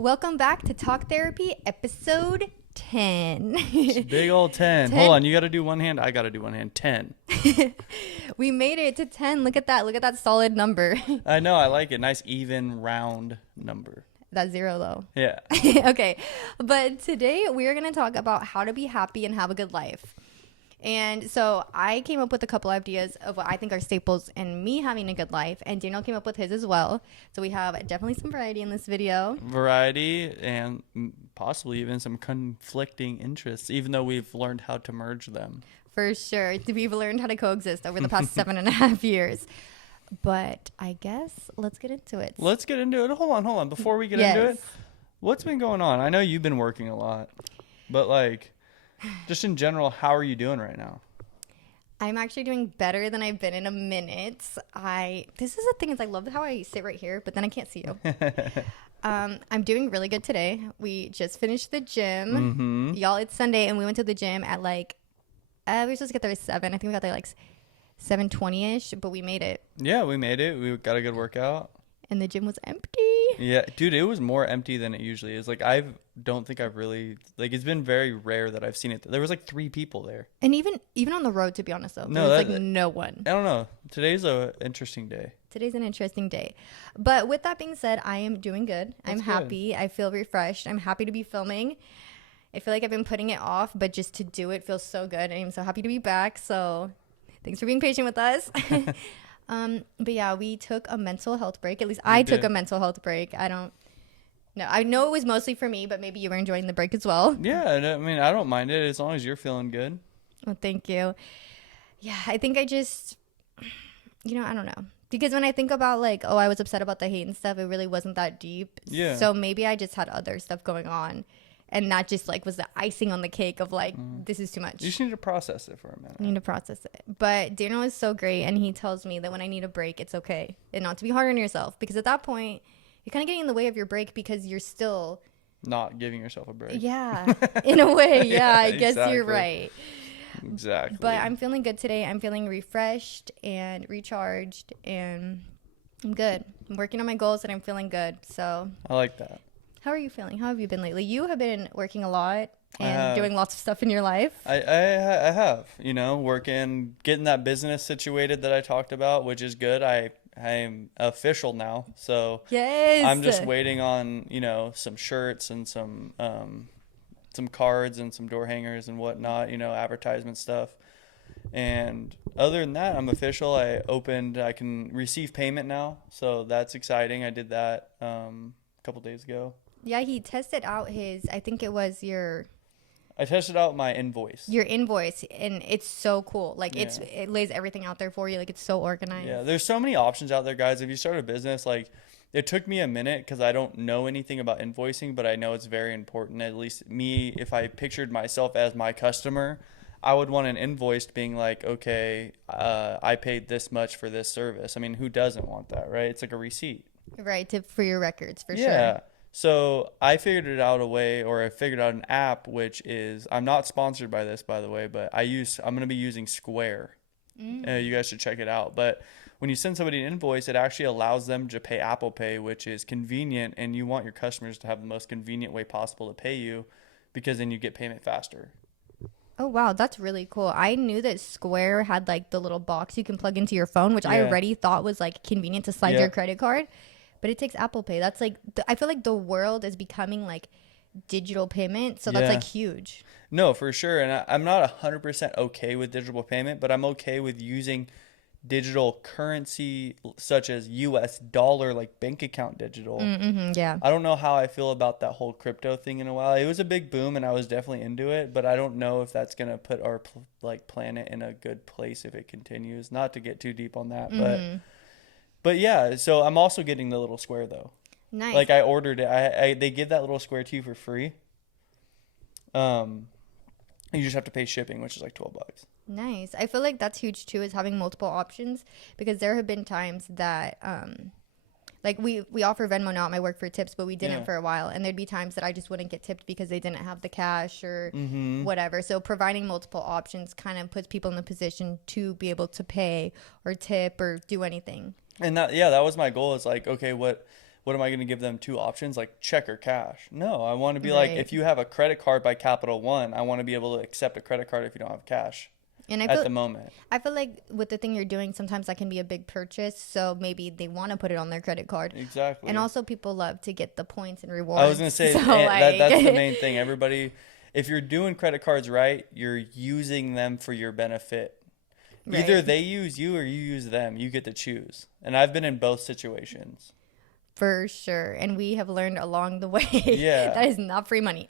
Welcome back to Talk Therapy, episode 10. Big old 10. 10. Hold on, you got to do one hand. I got to do one hand. 10. We made it to 10. Look at that. Look at that solid number. I know. I like it. Nice, even, round number. That's zero, though. Yeah. Okay. But today we are going to talk about how to be happy and have a good life. And so I came up with a couple ideas of what I think are staples in me having a good life. And Daniel came up with his as well. So we have definitely some variety in this video. Variety and possibly even some conflicting interests, even though we've learned how to merge them. For sure. We've learned how to coexist over the past 7.5 years. But I guess let's get into it. Let's get into it. Hold on. Before we get into it, what's been going on? I know you've been working a lot, but like, just in general, how are you doing right now? I'm actually doing better than I've been in a minute. This is the thing is I love how I sit right here, but then I can't see you. I'm doing really good today. We just finished the gym. Mm-hmm. Y'all, it's Sunday, and we went to the gym at like, we were supposed to get there at 7. I think we got there like 7:20ish, but we made it. Yeah, we made it. We got a good workout. And the gym was empty. Yeah, dude, it was more empty than it usually is. Like, don't think I've really, like, it's been very rare that I've seen it. There was like 3 people there. And even on the road, to be honest, though, No, there was like no one. I don't know. Today's a interesting day. Today's an interesting day. But with that being said, I am doing good. I'm happy. I feel refreshed. I'm happy to be filming. I feel like I've been putting it off, but just to do it feels so good. I'm so happy to be back. So thanks for being patient with us. But yeah, we took a mental health break. At least I took a mental health break. I know it was mostly for me, but maybe you were enjoying the break as well. Yeah, I mean, I don't mind it as long as you're feeling good. Well, thank you. Yeah, I think I just, I don't know. Because when I think about like, I was upset about the hate and stuff, it really wasn't that deep. Yeah. So maybe I just had other stuff going on. And that just like was the icing on the cake of like, this is too much. You just need to process it for a minute. I need to process it. But Daniel is so great. And he tells me that when I need a break, it's okay. And not to be hard on yourself. Because at that point, you're kind of getting in the way of your break because you're still not giving yourself a break. Yeah. In a way. Yeah, I guess exactly. you're right. Exactly. But I'm feeling good today. I'm feeling refreshed and recharged. And I'm good. I'm working on my goals and I'm feeling good. So I like that. How are you feeling? How have you been lately? You have been working a lot and doing lots of stuff in your life. I have, working, getting that business situated that I talked about, which is good. I'm official now. So yes. I'm just waiting on, some shirts and some cards and some door hangers and whatnot, advertisement stuff. And other than that, I'm official. I can receive payment now. So that's exciting. I did that a couple days ago. Yeah, he tested out I think it was I tested out my invoice. Your invoice, and it's so cool. Like, it lays everything out there for you. Like, it's so organized. Yeah, there's so many options out there, guys. If you start a business, like, it took me a minute because I don't know anything about invoicing, but I know it's very important. At least me, if I pictured myself as my customer, I would want an invoice being like, okay, I paid this much for this service. I mean, who doesn't want that, right? It's like a receipt. Right, for your records, for sure. Yeah. So I figured out an app, which is, I'm not sponsored by this, by the way, but I'm going to be using Square. You guys should check it out. But when you send somebody an invoice, it actually allows them to pay Apple Pay, which is convenient. And you want your customers to have the most convenient way possible to pay you, because then you get payment faster. Oh, wow. That's really cool. I knew that Square had like the little box you can plug into your phone, which I already thought was like convenient to slide your credit card. But it takes Apple Pay. That's like, I feel like the world is becoming like digital payment. So that's like huge. No, for sure. And I'm not 100% okay with digital payment, but I'm okay with using digital currency such as US dollar, like bank account digital. Yeah. I don't know how I feel about that whole crypto thing in a while. It was a big boom and I was definitely into it, but I don't know if that's going to put our planet in a good place if it continues. Not to get too deep on that, But yeah, so I'm also getting the little square though. Nice. Like I ordered it. They give that little square to you for free. You just have to pay shipping, which is like $12. Nice. I feel like that's huge too, is having multiple options, because there have been times that like we offer Venmo now at my work for tips, but we didn't for a while, and there'd be times that I just wouldn't get tipped because they didn't have the cash or whatever. So providing multiple options kind of puts people in the position to be able to pay or tip or do anything. And that was my goal. Is like, okay, what what am I going to give them 2 options like check or cash? No, I want to be like, if you have a credit card by Capital One, I want to be able to accept a credit card if you don't have cash. And at the moment, I feel like with the thing you're doing, sometimes that can be a big purchase. So maybe they want to put it on their credit card. Exactly. And also people love to get the points and rewards. I was going to say, that's the main thing. Everybody, if you're doing credit cards right, you're using them for your benefit. Right. Either they use you or you use them. You get to choose. And I've been in both situations. For sure. And we have learned along the way. Yeah. That is not free money.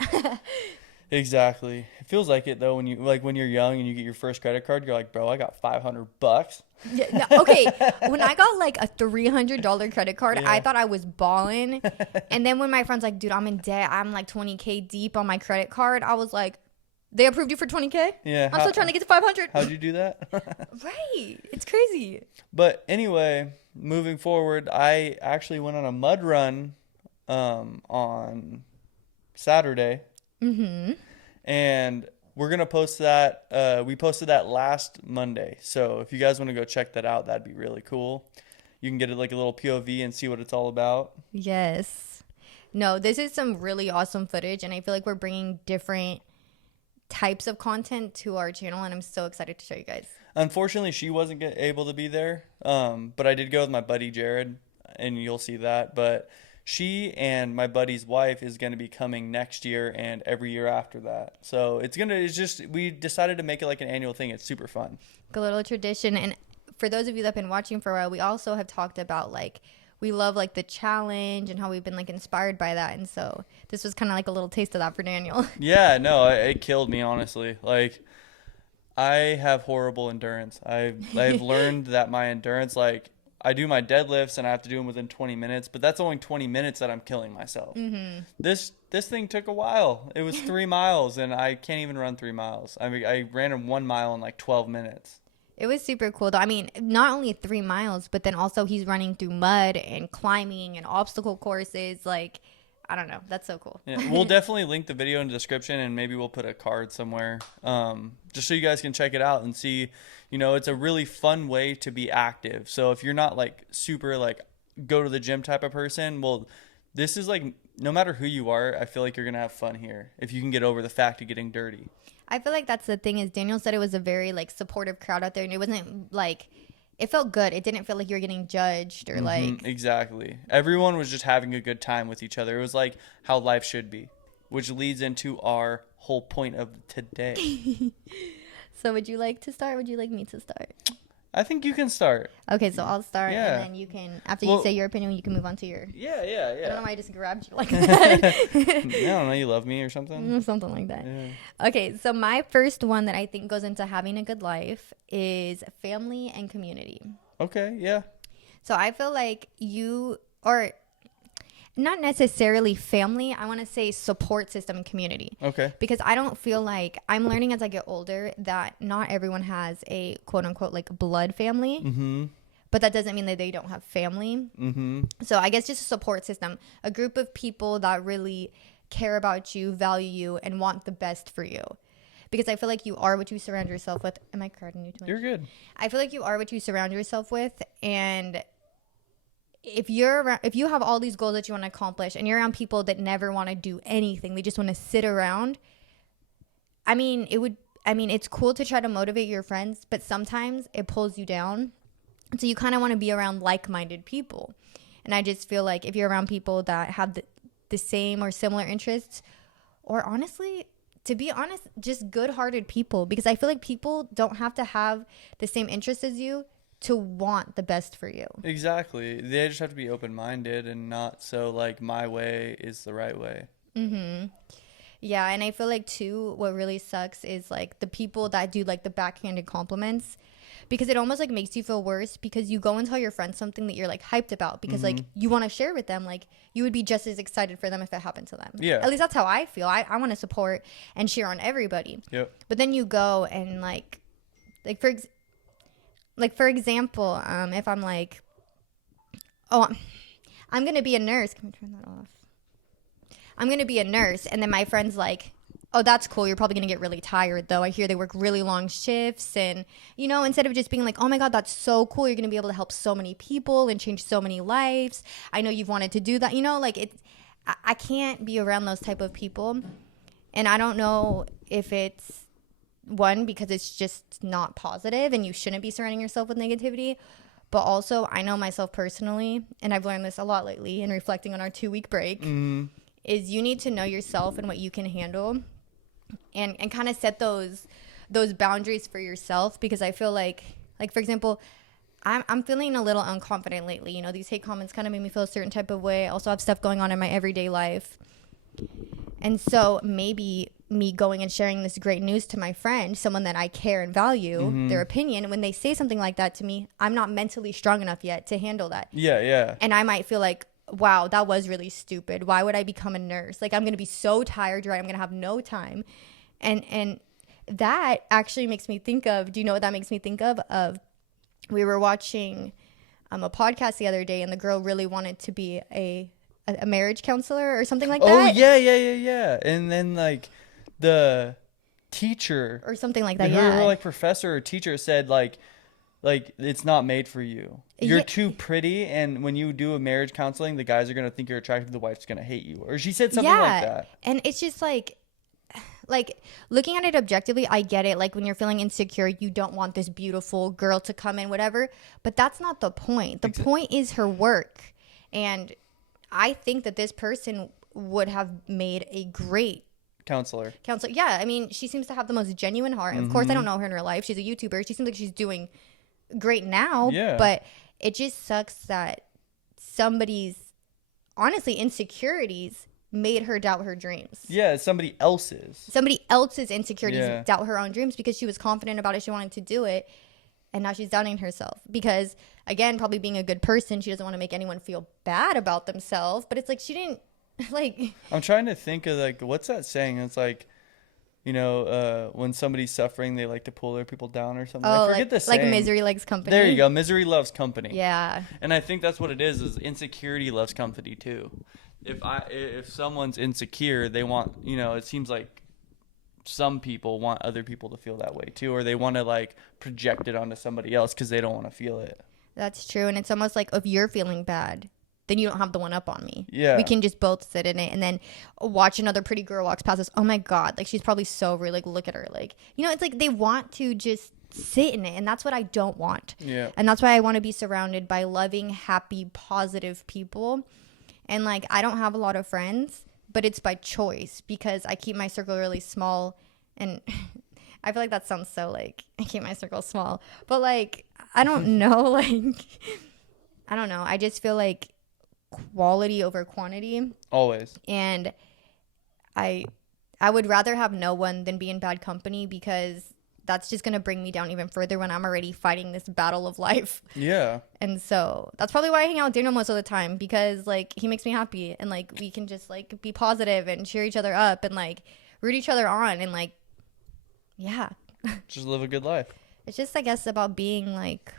Exactly. It feels like it though when you're young and you get your first credit card, you're like, bro, I got $500. Yeah, no, okay. When I got like a $300 credit card, I thought I was balling. And then when my friend's like, dude, I'm in debt. I'm like $20K deep on my credit card. I was like, they approved you for $20K? Yeah. I'm still trying to get to $500. How'd you do that? Right. It's crazy. But anyway, moving forward, I actually went on a mud run on Saturday. Mm-hmm. And we're going to post that. We posted that last Monday. So if you guys want to go check that out, that'd be really cool. You can get it like a little POV and see what it's all about. Yes. No, this is some really awesome footage. And I feel like we're bringing different types of content to our channel. And I'm so excited to show you guys. Unfortunately, she wasn't able to be there. But I did go with my buddy, Jared. And you'll see that. But she and my buddy's wife is going to be coming next year and every year after that. So we decided to make it like an annual thing. It's super fun. A little tradition. And for those of you that have been watching for a while, we also have talked about like, we love like the challenge and how we've been like inspired by that. And so this was kind of like a little taste of that for Daniel. Yeah, no, it killed me, honestly. Like I have horrible endurance. I've learned that my endurance, like, I do my deadlifts and I have to do them within 20 minutes, but that's only 20 minutes that I'm killing myself. Mm-hmm. This thing took a while. It was 3 miles and I can't even run 3 miles. I mean, I ran 1 mile in like 12 minutes. It was super cool though. I mean, not only 3 miles, but then also he's running through mud and climbing and obstacle courses. Like, I don't know. That's so cool. Yeah, we'll definitely link the video in the description and maybe we'll put a card somewhere just so you guys can check it out and see. You know, it's a really fun way to be active. So if you're not like super like go to the gym type of person, well, this is like no matter who you are, I feel like you're going to have fun here if you can get over the fact of getting dirty. I feel like that's the thing is Daniel said it was a very like supportive crowd out there and it wasn't like it felt good. It didn't feel like you were getting judged or like. Exactly. Everyone was just having a good time with each other. It was like how life should be, which leads into our whole point of today. So would you like to start? Would you like me to start? I think you can start. Okay, so I'll start, and then you can, after you say your opinion, you can move on to your. Yeah. I don't know why I just grabbed you like that. I don't know. You love me or something? Something like that. Yeah. Okay, so my first one that I think goes into having a good life is family and community. Okay, yeah. So I feel like not necessarily family, I want to say support system and community. Okay. Because I don't feel like, I'm learning as I get older that not everyone has a quote unquote like blood family. Mm-hmm. But that doesn't mean that they don't have family. Mm-hmm. So I guess just a support system, a group of people that really care about you, value you, and want the best for you. Because I feel like you are what you surround yourself with. Am I crowding you too much? You're good. I feel like you are what you surround yourself with, and if you have all these goals that you want to accomplish and you're around people that never want to do anything, they just want to sit around. It's cool to try to motivate your friends, but sometimes it pulls you down. So you kind of want to be around like-minded people. And I just feel like if you're around people that have the same or similar interests, or honestly, to be honest, just good-hearted people, because I feel like people don't have to have the same interests as you to want the best for you. Exactly. They just have to be open-minded and not so like my way is the right way. Mm-hmm. Yeah, and I feel like too, what really sucks is like the people that do like the backhanded compliments, because it almost like makes you feel worse because you go and tell your friends something that you're like hyped about because like you want to share with them. Like you would be just as excited for them if it happened to them. Yeah. At least that's how I feel. I want to support and cheer on everybody. Yep. But then you go and for example, if I'm like, oh, I'm going to be a nurse. Can we turn that off? I'm going to be a nurse. And then my friend's like, oh, that's cool. You're probably going to get really tired, though. I hear they work really long shifts. And, you know, instead of just being like, oh my God, that's so cool. You're going to be able to help so many people and change so many lives. I know you've wanted to do that. You know, like I can't be around those type of people. And I don't know if it's one, because it's just not positive and you shouldn't be surrounding yourself with negativity. But also, I know myself personally, and I've learned this a lot lately in reflecting on our 2-week break, is you need to know yourself and what you can handle. And kind of set those boundaries for yourself, because I feel like for example, I'm feeling a little unconfident lately. You know, these hate comments kind of make me feel a certain type of way. I also have stuff going on in my everyday life. And so maybe me going and sharing this great news to my friend, someone that I care and value, their opinion, when they say something like that to me, I'm not mentally strong enough yet to handle that. Yeah. And I might feel like, wow, that was really stupid. Why would I become a nurse? Like, I'm going to be so tired, right? I'm going to have no time. And that actually makes me think of, do you know what that makes me think of? We were watching a podcast the other day, and the girl really wanted to be a marriage counselor or something like that. Oh, yeah. And then, like, the teacher. Or something like that, her like, professor or teacher said, like it's not made for you. You're too pretty, and when you do a marriage counseling, the guys are going to think you're attractive, the wife's going to hate you. Or she said something like that. And it's just like looking at it objectively, I get it. Like, when you're feeling insecure, you don't want this beautiful girl to come in, whatever. But that's not the point. The point is her work. And I think that this person would have made a great counselor. Yeah, I mean, she seems to have the most genuine heart. Of course, I don't know her in real life. She's a YouTuber. She seems like she's doing great now. Yeah. But it just sucks that somebody's, honestly, insecurities made her doubt her dreams. Yeah, somebody else's insecurities doubt her own dreams, because she was confident about it. She wanted to do it. And now she's doubting herself because, again, probably being a good person, she doesn't want to make anyone feel bad about themselves. But it's like she didn't, like... I'm trying to think of, like, what's that saying? It's like, you know, when somebody's suffering, they like to pull other people down or something. Oh, I forget the saying. Like misery loves company. There you go. Misery loves company. Yeah. And I think that's what it is insecurity loves company too. If someone's insecure, they want, you know, it seems like some people want other people to feel that way too, or they want to like project it onto somebody else because they don't want to feel it. That's true. And it's almost like, if you're feeling bad, then you don't have the one up on me. Yeah. We can just both sit in it and then watch another pretty girl walks past us. Oh my God. Like, she's probably so rude. Like, look at her. Like, you know, it's like they want to just sit in it. And that's what I don't want. Yeah. And that's why I want to be surrounded by loving, happy, positive people. And like, I don't have a lot of friends, but it's by choice because I keep my circle really small. And I feel like that sounds so like, I keep my circle small, but like, I don't know. Like, I don't know. I just feel like quality over quantity. Always. And I would rather have no one than be in bad company, because that's just going to bring me down even further when I'm already fighting this battle of life. Yeah. And so that's probably why I hang out with Daniel most of the time, because like he makes me happy and like we can just like be positive and cheer each other up and like root each other on and like, yeah. Just live a good life. It's just, I guess, about being like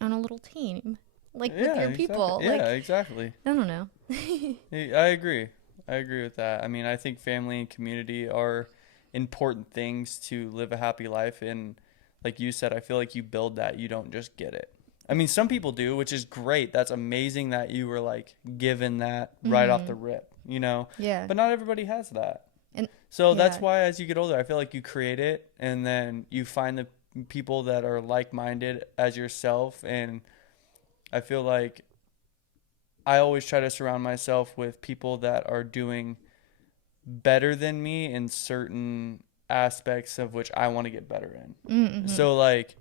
on a little team, like with your people. Yeah, like, exactly. I don't know. I agree with that. I mean, I think family and community are important things to live a happy life. And like you said, I feel like you build that. You don't just get it. I mean, some people do, which is great. That's amazing that you were like given that right off the rip, you know? Yeah. But not everybody has that. And so that's why as you get older, I feel like you create it and then you find the people that are like-minded as yourself. And I feel like I always try to surround myself with people that are doing better than me in certain aspects of which I want to get better in. Mm-hmm. So like,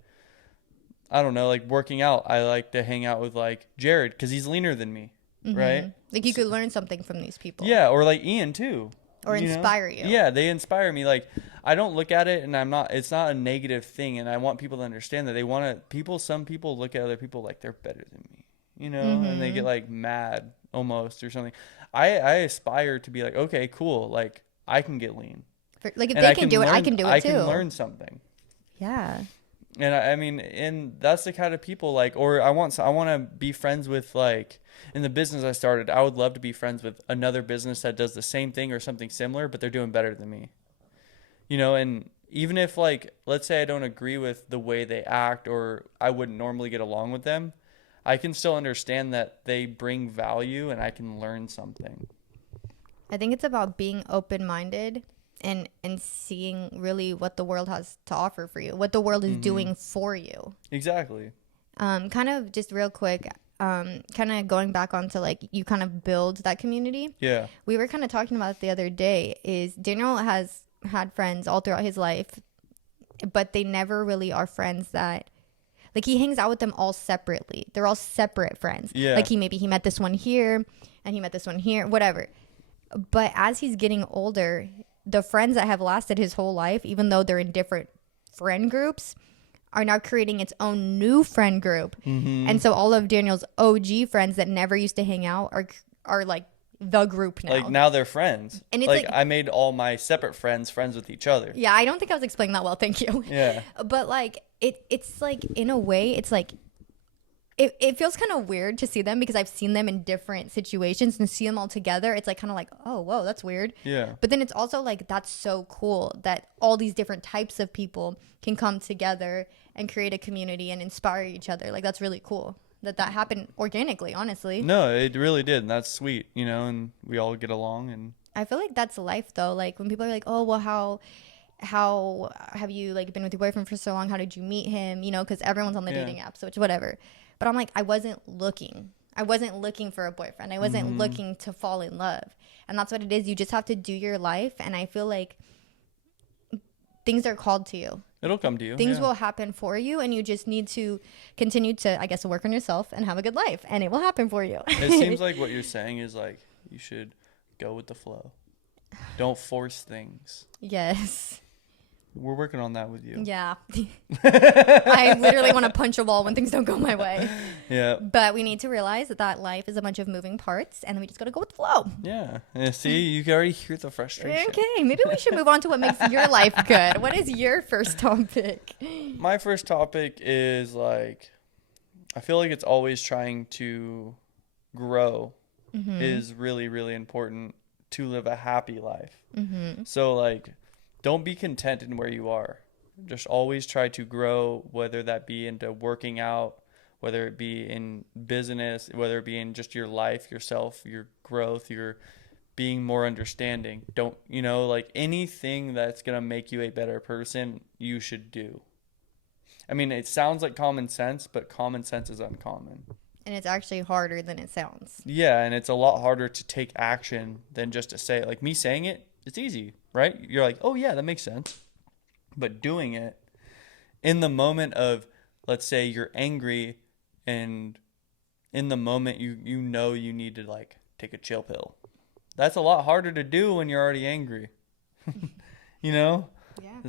I don't know, like working out, I like to hang out with like Jared because he's leaner than me, right? Like you could learn something from these people. Yeah, or like Ian too. Or inspire you. Yeah, they inspire me. Like, I don't look at it and it's not a negative thing. And I want people to understand that some people look at other people like they're better than me, you know, and they get like mad almost or something. I aspire to be like, okay, cool. Like I can get lean. Like if they can do it, I can do it too. I can learn something. Yeah. And I mean, and that's the kind of people like, or I want to be friends with like in the business I started. I would love to be friends with another business that does the same thing or something similar, but they're doing better than me. And even if like, let's say I don't agree with the way they act or I wouldn't normally get along with them, I can still understand that they bring value and I can learn something. I think it's about being open-minded and seeing really what the world has to offer for you, what the world is doing for you. Exactly. Kind of just real quick, kind of going back onto like you kind of build that community. Yeah. We were kind of talking about it the other day is Daniel has had friends all throughout his life, but they never really are friends that like he hangs out with them all separately. They're all separate friends. Yeah. Like he met this one here and he met this one here, whatever. But as he's getting older, the friends that have lasted his whole life, even though they're in different friend groups, are now creating its own new friend group. And so all of Daniel's OG friends that never used to hang out are like the group now. Like now they're friends. And it's like like I made all my separate friends with each other. Yeah, I don't think I was explaining that well. Thank you. Yeah. But like it's like in a way, it's like it feels kind of weird to see them because I've seen them in different situations and see them all together. It's like kind of like, oh, whoa, that's weird. Yeah. But then it's also like that's so cool that all these different types of people can come together and create a community and inspire each other. Like that's really cool that happened organically, honestly. No, it really did. And that's sweet, and we all get along. And I feel like that's life though. Like when people are like, oh, well, how have you like been with your boyfriend for so long? How did you meet him? Because everyone's on the dating app, so it's whatever. But I'm like, I wasn't looking for a boyfriend. I wasn't looking to fall in love. And that's what it is. You just have to do your life. And I feel like things are called to you. It'll come to you. Things will happen for you. And you just need to continue to, I guess, work on yourself and have a good life. And it will happen for you. It seems like what you're saying is like, you should go with the flow. Don't force things. Yes. We're working on that with you. Yeah. I literally want to punch a wall when things don't go my way. Yeah. But we need to realize that life is a bunch of moving parts and we just got to go with the flow. Yeah. See, you can already hear the frustration. Okay. Maybe we should move on to what makes your life good. What is your first topic? My first topic is like, I feel like it's always trying to grow is really, really important to live a happy life. So like, don't be content in where you are. Just always try to grow, whether that be into working out, whether it be in business, whether it be in just your life, yourself, your growth, your being more understanding. Don't, like anything that's going to make you a better person, you should do. I mean, it sounds like common sense, but common sense is uncommon. And it's actually harder than it sounds. Yeah, and it's a lot harder to take action than just to say it. Like me saying it, it's easy, right? You're like, oh yeah, that makes sense. But doing it in the moment of, let's say you're angry and in the moment you know you need to like take a chill pill. That's a lot harder to do when you're already angry. Yeah.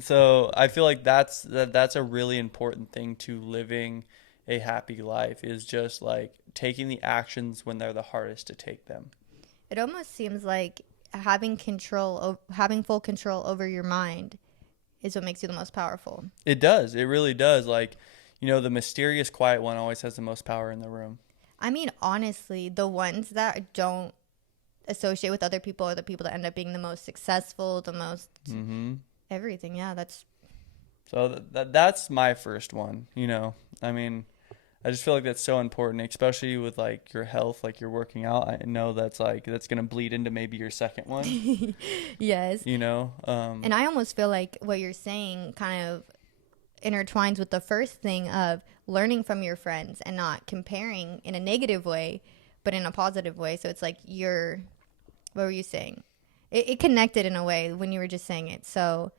So I feel like that's a really important thing to living a happy life is just like taking the actions when they're the hardest to take them. It almost seems like having full control over your mind is what makes you the most powerful. It does. It really does. Like, the mysterious quiet one always has the most power in the room. I mean, honestly, the ones that don't associate with other people are the people that end up being the most successful, the most everything. Yeah, that's. So that's my first one. I mean, I just feel like that's so important, especially with like your health, like you're working out. I know that's going to bleed into maybe your second one. Yes. And I almost feel like what you're saying kind of intertwines with the first thing of learning from your friends and not comparing in a negative way, but in a positive way. So it's like what were you saying? It connected in a way when you were just saying it. So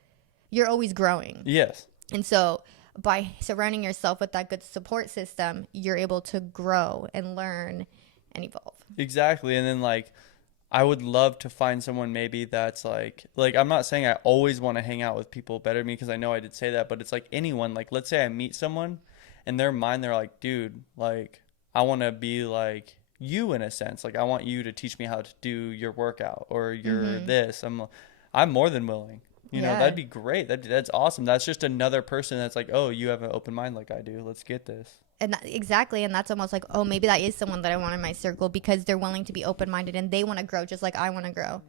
you're always growing. Yes. And so by surrounding yourself with that good support system, you're able to grow and learn and evolve. Exactly. And then like, I would love to find someone maybe that's like I'm not saying I always want to hang out with people better than me because I know I did say that, but it's like anyone, like let's say I meet someone in their mind, they're like, dude, like I want to be like you in a sense. Like I want you to teach me how to do your workout or your this. I'm more than willing. You know, that'd be great. That's awesome. That's just another person that's like, oh, you have an open mind like I do. Let's get this. And exactly. And that's almost like, oh, maybe that is someone that I want in my circle because they're willing to be open-minded and they want to grow just like I want to grow.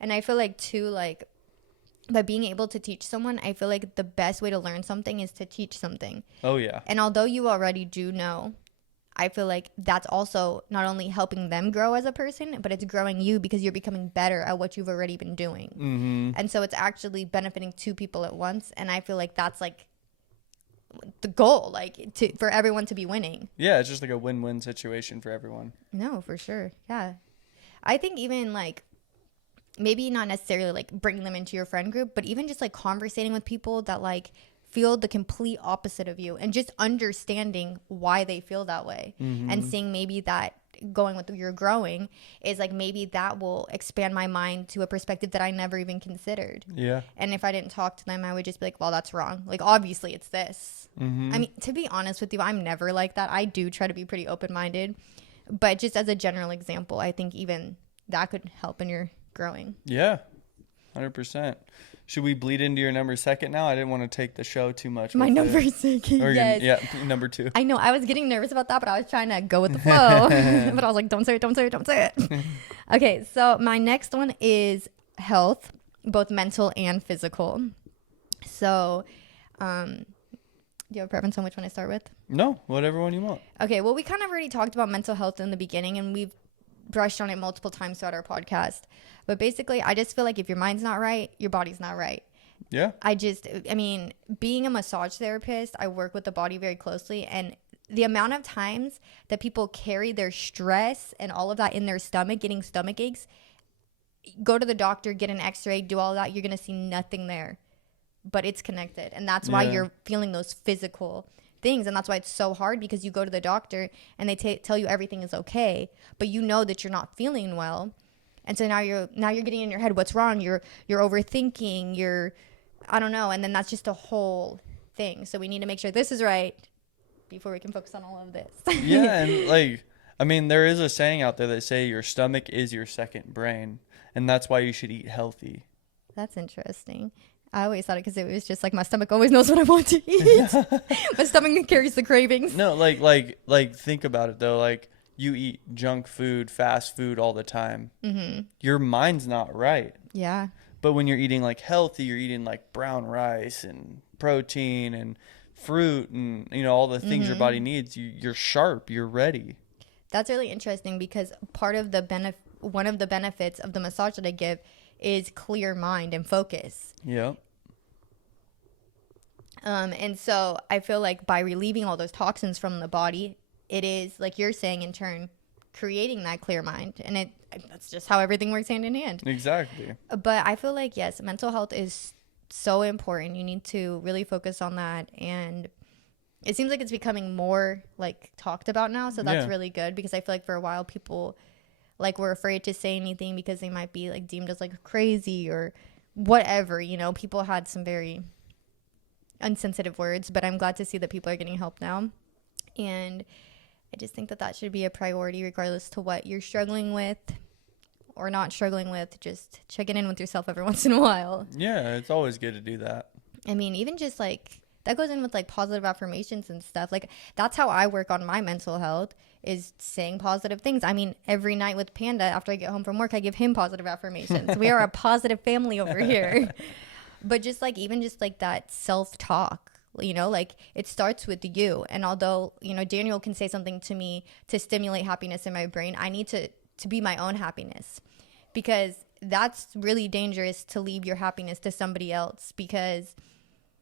And I feel like, too, like, by being able to teach someone, I feel like the best way to learn something is to teach something. Oh, yeah. And although you already do know, I feel like that's also not only helping them grow as a person, but it's growing you because you're becoming better at what you've already been doing. Mm-hmm. And so it's actually benefiting two people at once. And I feel like that's like the goal, like for everyone to be winning. Yeah, it's just like a win-win situation for everyone. No, for sure. Yeah. I think even like maybe not necessarily like bringing them into your friend group, but even just like conversating with people that like feel the complete opposite of you and just understanding why they feel that way and seeing maybe that going with your growing is like maybe that will expand my mind to a perspective that I never even considered. Yeah. And if I didn't talk to them, I would just be like, well, that's wrong. Like, obviously it's this. I mean, to be honest with you, I'm never like that. I do try to be pretty open-minded, but just as a general example, I think even that could help in your growing. Yeah. 100%. Should we bleed into your number second now? I didn't want to take the show too much. My number second, yes. Yeah, number 2. I know. I was getting nervous about that, but I was trying to go with the flow. But I was like, don't say it, don't say it, don't say it. Okay, so my next one is health, both mental and physical. So, do you have a preference on which one I start with? No, whatever one you want. Okay, well, we kind of already talked about mental health in the beginning, and we've brushed on it multiple times throughout our podcast. But basically, I just feel like if your mind's not right, your body's not right. Yeah. I mean, being a massage therapist, I work with the body very closely. And the amount of times that people carry their stress and all of that in their stomach, getting stomach aches, go to the doctor, get an x-ray, do all that, you're going to see nothing there. But it's connected. And that's why you're feeling those physical things. And that's why it's so hard, because you go to the doctor and they tell you everything is okay, but you know that you're not feeling well. And so now you're getting in your head what's wrong. You're overthinking. I don't know. And then that's just a whole thing. So we need to make sure this is right before we can focus on all of this. Yeah, and like, I mean, there is a saying out there that say your stomach is your second brain, and that's why you should eat healthy. That's interesting. I always thought it because it was just like my stomach always knows what I want to eat. My stomach carries the cravings. No, like think about it though. Like, you eat junk food, fast food all the time. Mm-hmm. Your mind's not right. Yeah. But when you're eating like healthy, you're eating like brown rice and protein and fruit and, you know, all the things your body needs. You're sharp. You're ready. That's really interesting because one of the benefits of the massage that I give is clear mind and focus. Yeah. And so I feel like by relieving all those toxins from the body, it is, like you're saying, in turn, creating that clear mind. And that's just how everything works hand in hand. Exactly. But I feel like, yes, mental health is so important. You need to really focus on that. And it seems like it's becoming more like talked about now. So that's really good, because I feel like for a while people like were afraid to say anything because they might be like deemed as like crazy or whatever. You know, people had some very unsensitive words, but I'm glad to see that people are getting help now. And I just think that should be a priority regardless to what you're struggling with or not struggling with. Just checking in with yourself every once in a while. Yeah, it's always good to do that. I mean, even just like that goes in with like positive affirmations and stuff. Like, that's how I work on my mental health, is saying positive things. I mean, every night with Panda, after I get home from work, I give him positive affirmations. We are a positive family over here. But just like, even just like that self-talk, you know, like it starts with you. And although, you know, Daniel can say something to me to stimulate happiness in my brain, I need to be my own happiness, because that's really dangerous to leave your happiness to somebody else. Because,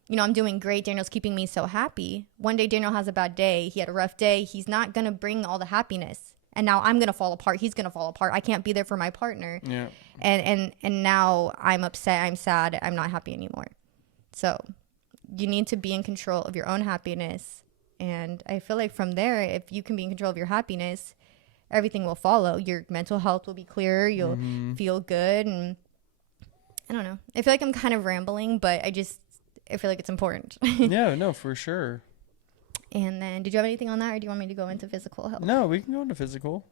you know, I'm doing great. Daniel's keeping me so happy. One day Daniel has a bad day. He had a rough day. He's not going to bring all the happiness. And now I'm going to fall apart. He's going to fall apart. I can't be there for my partner. Yeah. And now I'm upset. I'm sad. I'm not happy anymore. So you need to be in control of your own happiness. And I feel like from there, if you can be in control of your happiness, everything will follow. Your mental health will be clearer. You'll feel good. And I don't know. I feel like I'm kind of rambling, but I feel like it's important. Yeah, no, for sure. And then, did you have anything on that, or do you want me to go into physical health? No, we can go into physical.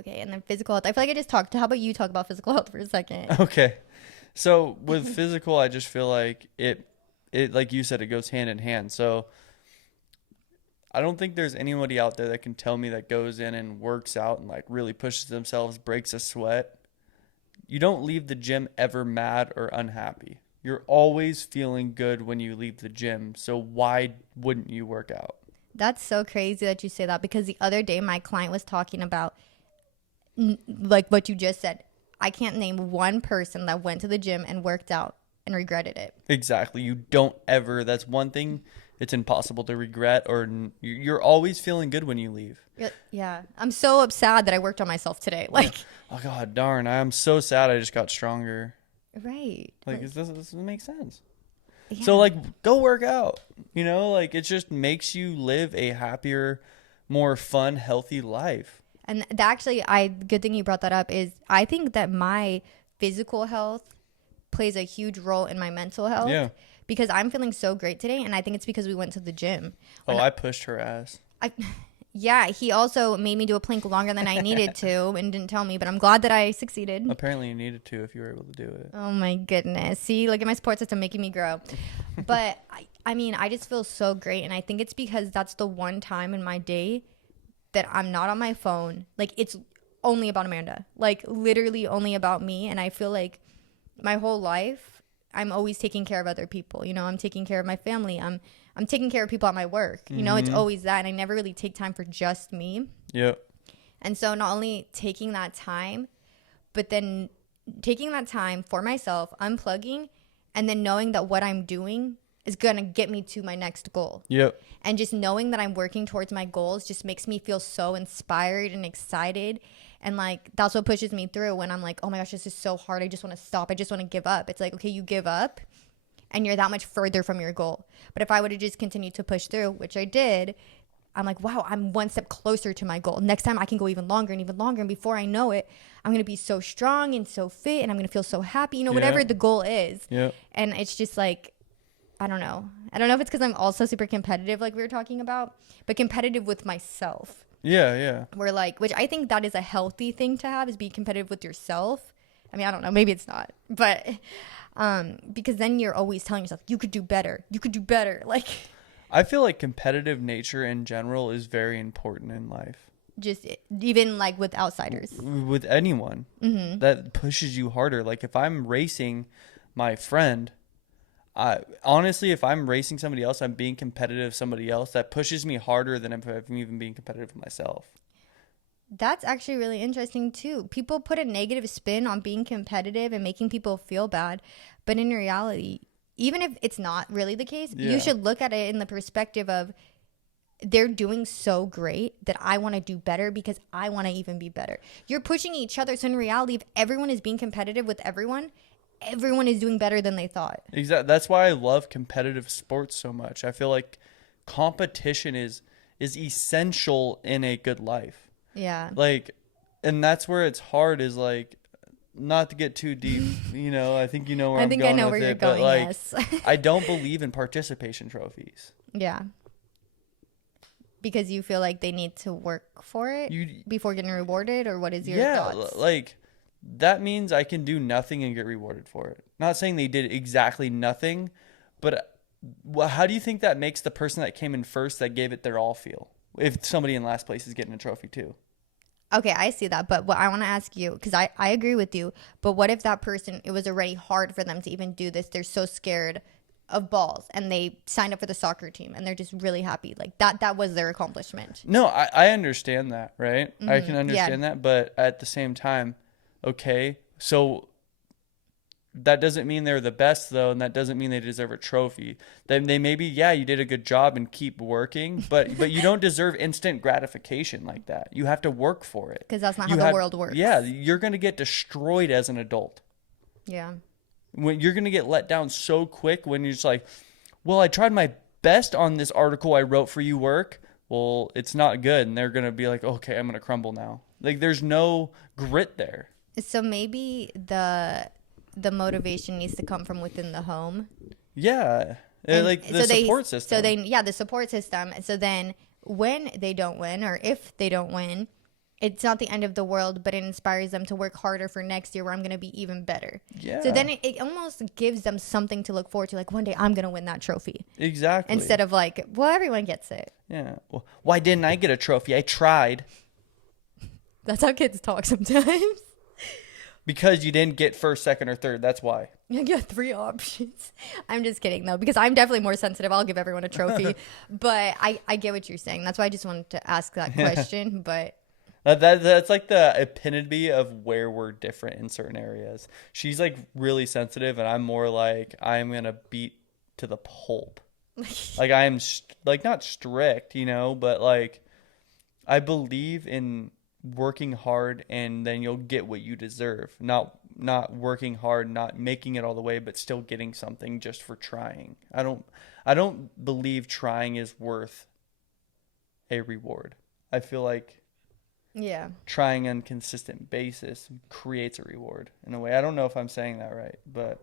Okay, and then physical health. I feel like I just talked. How about you talk about physical health for a second? Okay. So with physical, I just feel like it like you said, it goes hand in hand. So I don't think there's anybody out there that can tell me that goes in and works out and like really pushes themselves, breaks a sweat. You don't leave the gym ever mad or unhappy. You're always feeling good when you leave the gym. So why wouldn't you work out? That's so crazy that you say that, because the other day my client was talking about like what you just said. I can't name one person that went to the gym and worked out and regretted it. Exactly. You don't ever. That's one thing it's impossible to regret, or you're always feeling good when you leave. Yeah. I'm so sad that I worked on myself today. Like, oh God darn, I'm so sad I just got stronger. Right. Like, this doesn't make sense. Yeah. So like, go work out, you know, like it just makes you live a happier, more fun, healthy life. And that actually, good thing you brought that up is I think that my physical health plays a huge role in my mental health. Yeah. Because I'm feeling so great today, and I think it's because we went to the gym. I pushed her ass. Yeah, he also made me do a plank longer than I needed to and didn't tell me, but I'm glad that I succeeded. Apparently you needed to if you were able to do it. Oh my goodness. See, look at my support system making me grow. But I mean, I just feel so great, and I think it's because that's the one time in my day that I'm not on my phone. Like, it's only about Amanda. Like, literally only about me, and I feel like my whole life I'm always taking care of other people. You know, I'm taking care of my family. I'm taking care of people at my work. You know, it's always that. And I never really take time for just me. Yep. And so not only taking that time, but then taking that time for myself, unplugging, and then knowing that what I'm doing is going to get me to my next goal. Yep. And just knowing that I'm working towards my goals just makes me feel so inspired and excited. And like, that's what pushes me through when I'm like, oh my gosh, this is so hard. I just want to stop. I just want to give up. It's like, okay, you give up and you're that much further from your goal. But if I would have just continued to push through, which I did, I'm like, wow, I'm one step closer to my goal. Next time I can go even longer and even longer. And before I know it, I'm going to be so strong and so fit and I'm going to feel so happy, you know, whatever the goal is. Yep. And it's just like, I don't know. I don't know if it's because I'm also super competitive, like we were talking about, but competitive with myself. Yeah, yeah. We're like, which I think that is a healthy thing to have, is be competitive with yourself. I mean, I don't know, maybe it's not, but because then you're always telling yourself, you could do better. You could do better. Like, I feel like competitive nature in general is very important in life. Just even like with outsiders. With anyone that pushes you harder. Like if I'm racing my friend, honestly, if I'm racing somebody else, I'm being competitive with somebody else, that pushes me harder than if I'm even being competitive with myself. That's actually really interesting too. People put a negative spin on being competitive and making people feel bad. But in reality, even if it's not really the case, you should look at it in the perspective of they're doing so great that I want to do better because I want to even be better. You're pushing each other. So in reality, if everyone is being competitive with everyone is doing better than they thought. Exactly. That's why I love competitive sports so much. I feel like competition is essential in a good life. Yeah. Like, and that's where it's hard, is like, not to get too deep, you know, I think you know where I'm going with it. I think I know where you're going, like, yes. I don't believe in participation trophies. Yeah. Because you feel like they need to work for it before getting rewarded, or what is your thoughts? Yeah, like, that means I can do nothing and get rewarded for it. Not saying they did exactly nothing, but how do you think that makes the person that came in first, that gave it their all, feel? If somebody in last place is getting a trophy too. Okay, I see that. But what I want to ask you, because I agree with you, but what if that person, it was already hard for them to even do this? They're so scared of balls and they signed up for the soccer team and they're just really happy. Like that was their accomplishment. No, I understand that, right? Mm-hmm. I can understand that. But at the same time, okay, so that doesn't mean they're the best, though, and that doesn't mean they deserve a trophy. Then they maybe, you did a good job and keep working, but you don't deserve instant gratification like that. You have to work for it. Because that's not how the world works. Yeah, you're going to get destroyed as an adult. Yeah. When you're going to get let down so quick when you're just like, well, I tried my best on this article I wrote for you, work. Well, it's not good. And they're going to be like, okay, I'm going to crumble now. Like, there's no grit there. So maybe the motivation needs to come from within the home. Yeah. Like the support system. So the support system. So then when they don't win, or if they don't win, it's not the end of the world, but it inspires them to work harder for next year where I'm going to be even better. Yeah. So then it almost gives them something to look forward to. Like, one day I'm going to win that trophy. Exactly. Instead of like, well, everyone gets it. Yeah. Well, why didn't I get a trophy? I tried. That's how kids talk sometimes. Because you didn't get first, second, or third. That's why. You get 3 options. I'm just kidding, though, because I'm definitely more sensitive. I'll give everyone a trophy. But I get what you're saying. That's why I just wanted to ask that question. But that's like the epitome of where we're different in certain areas. She's like really sensitive, and I'm more like I'm gonna beat to the pulp. Like I am like not strict, but like I believe in working hard, and then you'll get what you deserve. Not working hard, not making it all the way, but still getting something just for trying. I don't believe trying is worth a reward. I feel like trying on a consistent basis creates a reward in a way. I don't know if I'm saying that right, but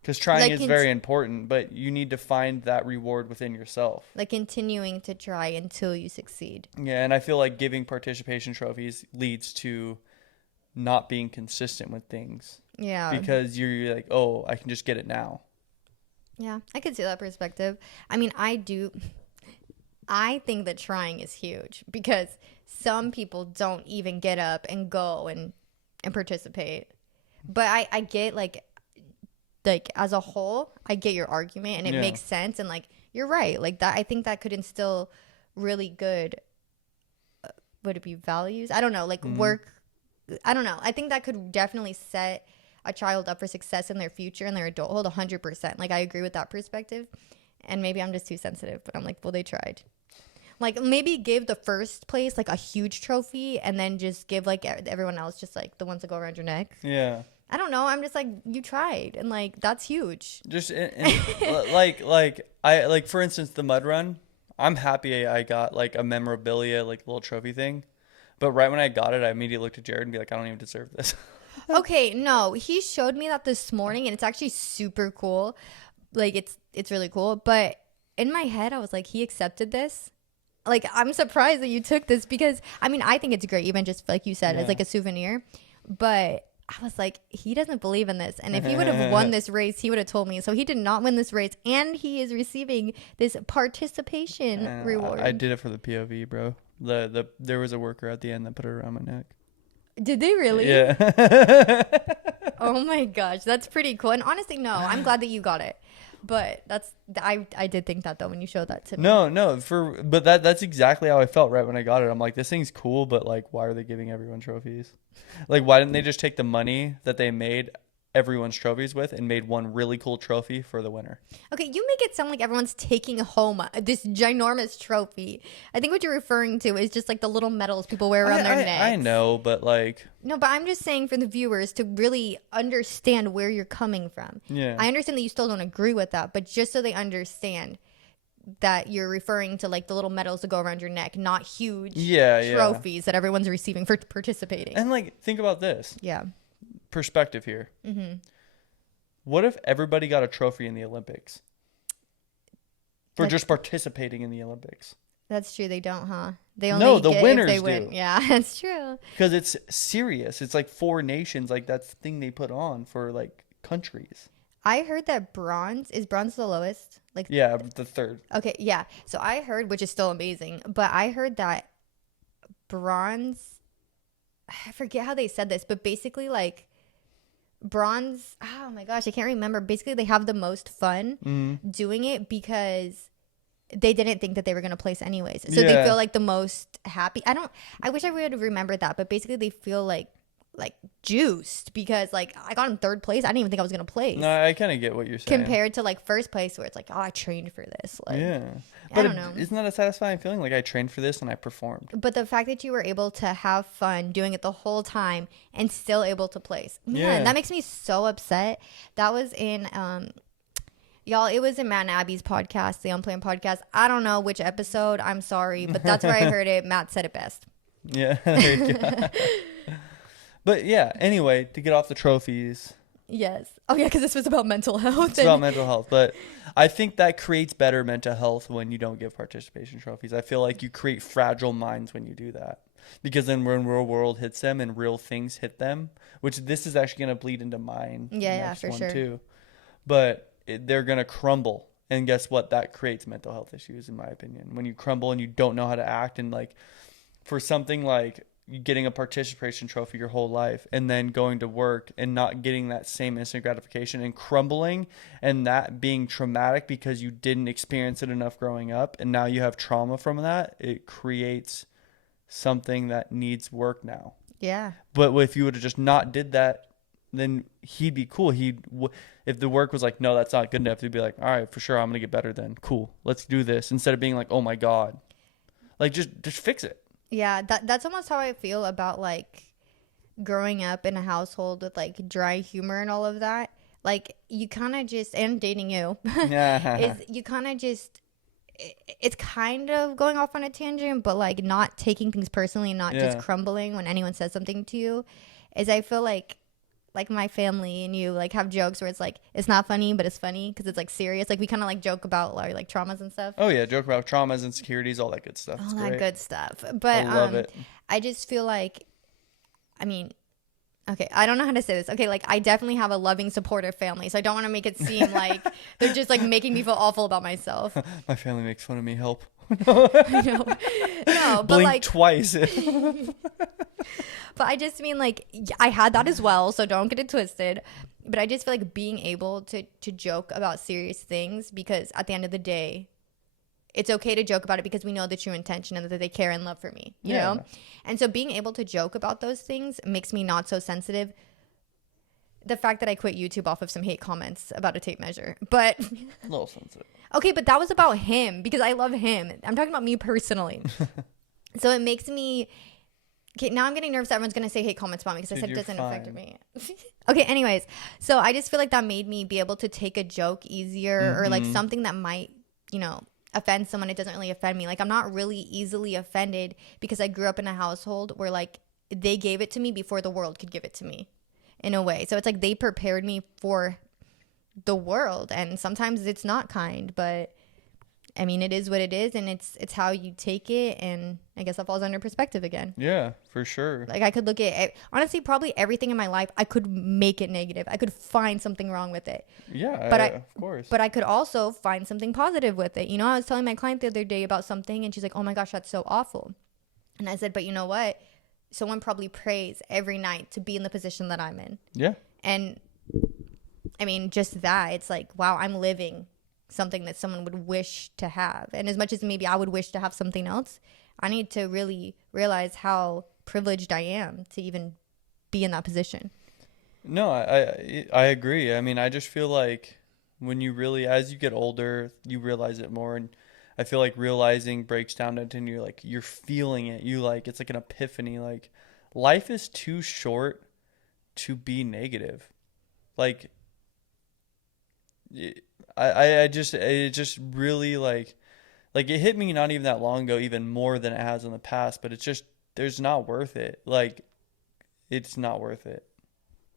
because trying is very important, but you need to find that reward within yourself. Like continuing to try until you succeed. Yeah, and I feel like giving participation trophies leads to not being consistent with things. Yeah. Because you're like, oh, I can just get it now. Yeah, I could see that perspective. I mean, I think that trying is huge because some people don't even get up and go and participate. But I get like as a whole, I get your argument and it makes sense. And like, you're right. Like that, I think that could instill really good, would it be values? I don't know, like work. I don't know. I think that could definitely set a child up for success in their future and their adulthood 100%. Like I agree with that perspective. And maybe I'm just too sensitive, but I'm like, well, they tried. Like maybe give the first place like a huge trophy and then just give like everyone else just like the ones that go around your neck. Yeah. I don't know. I'm just like, you tried, and like that's huge. Just like for instance, the mud run. I'm happy I got like a memorabilia, like little trophy thing. But right when I got it, I immediately looked at Jared and be like, I don't even deserve this. Okay, no, he showed me that this morning, and it's actually super cool. Like it's really cool. But in my head, I was like, he accepted this. Like I'm surprised that you took this because I mean I think it's great, even just like you said, as like a souvenir. But I was like, he doesn't believe in this. And if he would have won this race, he would have told me. So he did not win this race. And he is receiving this participation reward. I did it for the POV, bro. There was a worker at the end that put it around my neck. Did they really? Yeah. Oh my gosh. That's pretty cool. And honestly, no, I'm glad that you got it. But I did think that though when you showed that to me. But that's exactly how I felt right when I got it. I'm like, this thing's cool, but like, why are they giving everyone trophies? Like, why didn't they just take the money that they made everyone's trophies with and made one really cool trophy for the winner? Okay, you make it sound like everyone's taking home this ginormous trophy. I think what you're referring to is just like the little medals people wear around their necks. I know, but like... No, but I'm just saying for the viewers to really understand where you're coming from. Yeah. I understand that you still don't agree with that, but just so they understand that you're referring to like the little medals that go around your neck, not huge trophies that everyone's receiving for participating. And like, think about this. Yeah. Perspective here. Mm-hmm. What if everybody got a trophy in the Olympics for just participating in the Olympics? That's true. They don't, huh? They only the get winners if they do. Win. Yeah, that's true. Because it's serious. It's like 4 nations. Like that's the thing they put on for like countries. I heard that bronze the lowest. Like the third. Okay, yeah. So I heard, which is still amazing, but I heard that bronze. I forget how they said this, but basically like bronze. Oh my gosh, I can't remember. Basically, they have the most fun doing it because they didn't think that they were going to place anyways. So they feel like the most happy. I wish I would have remembered that, but basically they feel like juiced because like I got in 3rd place. I didn't even think I was going to place. No, I kind of get what you're saying. Compared to like 1st place where it's like, oh, I trained for this. Like, but I don't know. Isn't that a satisfying feeling? Like I trained for this and I performed. But the fact that you were able to have fun doing it the whole time and still able to place. Man, that makes me so upset. That was in y'all, it was in Matt and Abby's podcast, the Unplanned podcast. I don't know which episode. I'm sorry, but that's where I heard it. Matt said it best. Yeah, there you go. But yeah, anyway, to get off the trophies. Yes. Oh yeah, because this was about mental health. It's about mental health, but I think that creates better mental health when you don't give participation trophies. I feel like you create fragile minds when you do that. because then when real world hits them and real things hit them, which this is actually going to bleed into mine next for one sure. too. But they're going to crumble. And guess what? That creates mental health issues, in my opinion. When you crumble and you don't know how to act, and like for something like getting a participation trophy your whole life and then going to work and not getting that same instant gratification and crumbling, and that being traumatic because you didn't experience it enough growing up, and now you have trauma from that, it creates something that needs work now. Yeah. But if you would have just not did that, then he'd be cool. If the work was like, no, that's not good enough, he'd be like, all right, for sure, I'm gonna get better then. Cool, let's do this. Instead of being like, oh my God, like just fix it. Yeah, that's almost how I feel about like growing up in a household with like dry humor and all of that. Like you kind of just, and dating you, is you kind of just, it's kind of going off on a tangent, but like not taking things personally and not just crumbling when anyone says something to you. Is I feel like my family and you like have jokes where it's like it's not funny but it's funny because it's like serious. Like we kind of like joke about like traumas and stuff. Oh yeah, joke about traumas, insecurities, all that good stuff. All that good stuff. But I love it. I just feel like, I mean, okay, I don't know how to say this. Okay, like I definitely have a loving, supportive family, so I don't want to make it seem like they're just like making me feel awful about myself. My family makes fun of me. Help. No, but blink like twice. But I just mean like I had that as well, so don't get it twisted. But I just feel like being able to joke about serious things, because at the end of the day, it's okay to joke about it because we know the true intention and that they care and love for me, you know? And so being able to joke about those things makes me not so sensitive. The fact that I quit YouTube off of some hate comments about a tape measure, but a little sensitive. Okay, but that was about him because I love him. I'm talking about me personally. So it makes me, okay, now I'm getting nervous that everyone's going to say hate comments about me because I said it doesn't affect me. Okay, anyways. So I just feel like that made me be able to take a joke easier, or like something that might, offend someone. It doesn't really offend me. Like I'm not really easily offended because I grew up in a household where like they gave it to me before the world could give it to me in a way. So it's like they prepared me for the world, and sometimes it's not kind, but I mean, it is what it is, and it's how you take it, and I guess that falls under perspective again. Yeah, for sure. Like I could look at honestly probably everything in my life, I could make it negative. I could find something wrong with it. Yeah, but of course. But I could also find something positive with it. I was telling my client the other day about something, and she's like, "Oh my gosh, that's so awful." And I said, "But you know what? Someone probably prays every night to be in the position that I'm in." Yeah. And I mean, just that, it's like, wow, I'm living something that someone would wish to have. And as much as maybe I would wish to have something else, I need to really realize how privileged I am to even be in that position. No, I agree. I mean, I just feel like when you really, as you get older, you realize it more. And I feel like realizing breaks down into you're feeling it. It's like an epiphany. Like life is too short to be negative. Like, it just really like it hit me not even that long ago, even more than it has in the past, but it's just, there's not worth it. Like, it's not worth it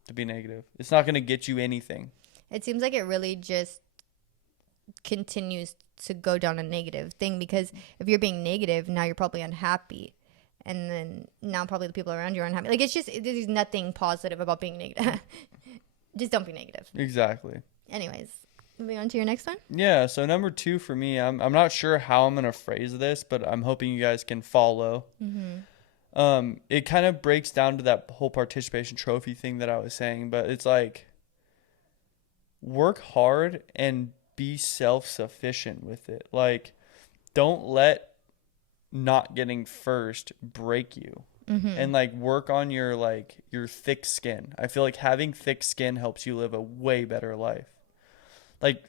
to be negative. It's not going to get you anything. It seems like it really just continues to go down a negative thing, because if you're being negative, now you're probably unhappy. And then now probably the people around you are unhappy. Like, it's just, there's nothing positive about being negative. Just don't be negative. Exactly. Anyways, moving on to your next one. Yeah. So number 2 for me, I'm not sure how I'm going to phrase this, but I'm hoping you guys can follow. It kind of breaks down to that whole participation trophy thing that I was saying, but it's like, work hard and be self-sufficient with it. Like, don't let not getting first break you. And like work on your thick skin. I feel like having thick skin helps you live a way better life. Like,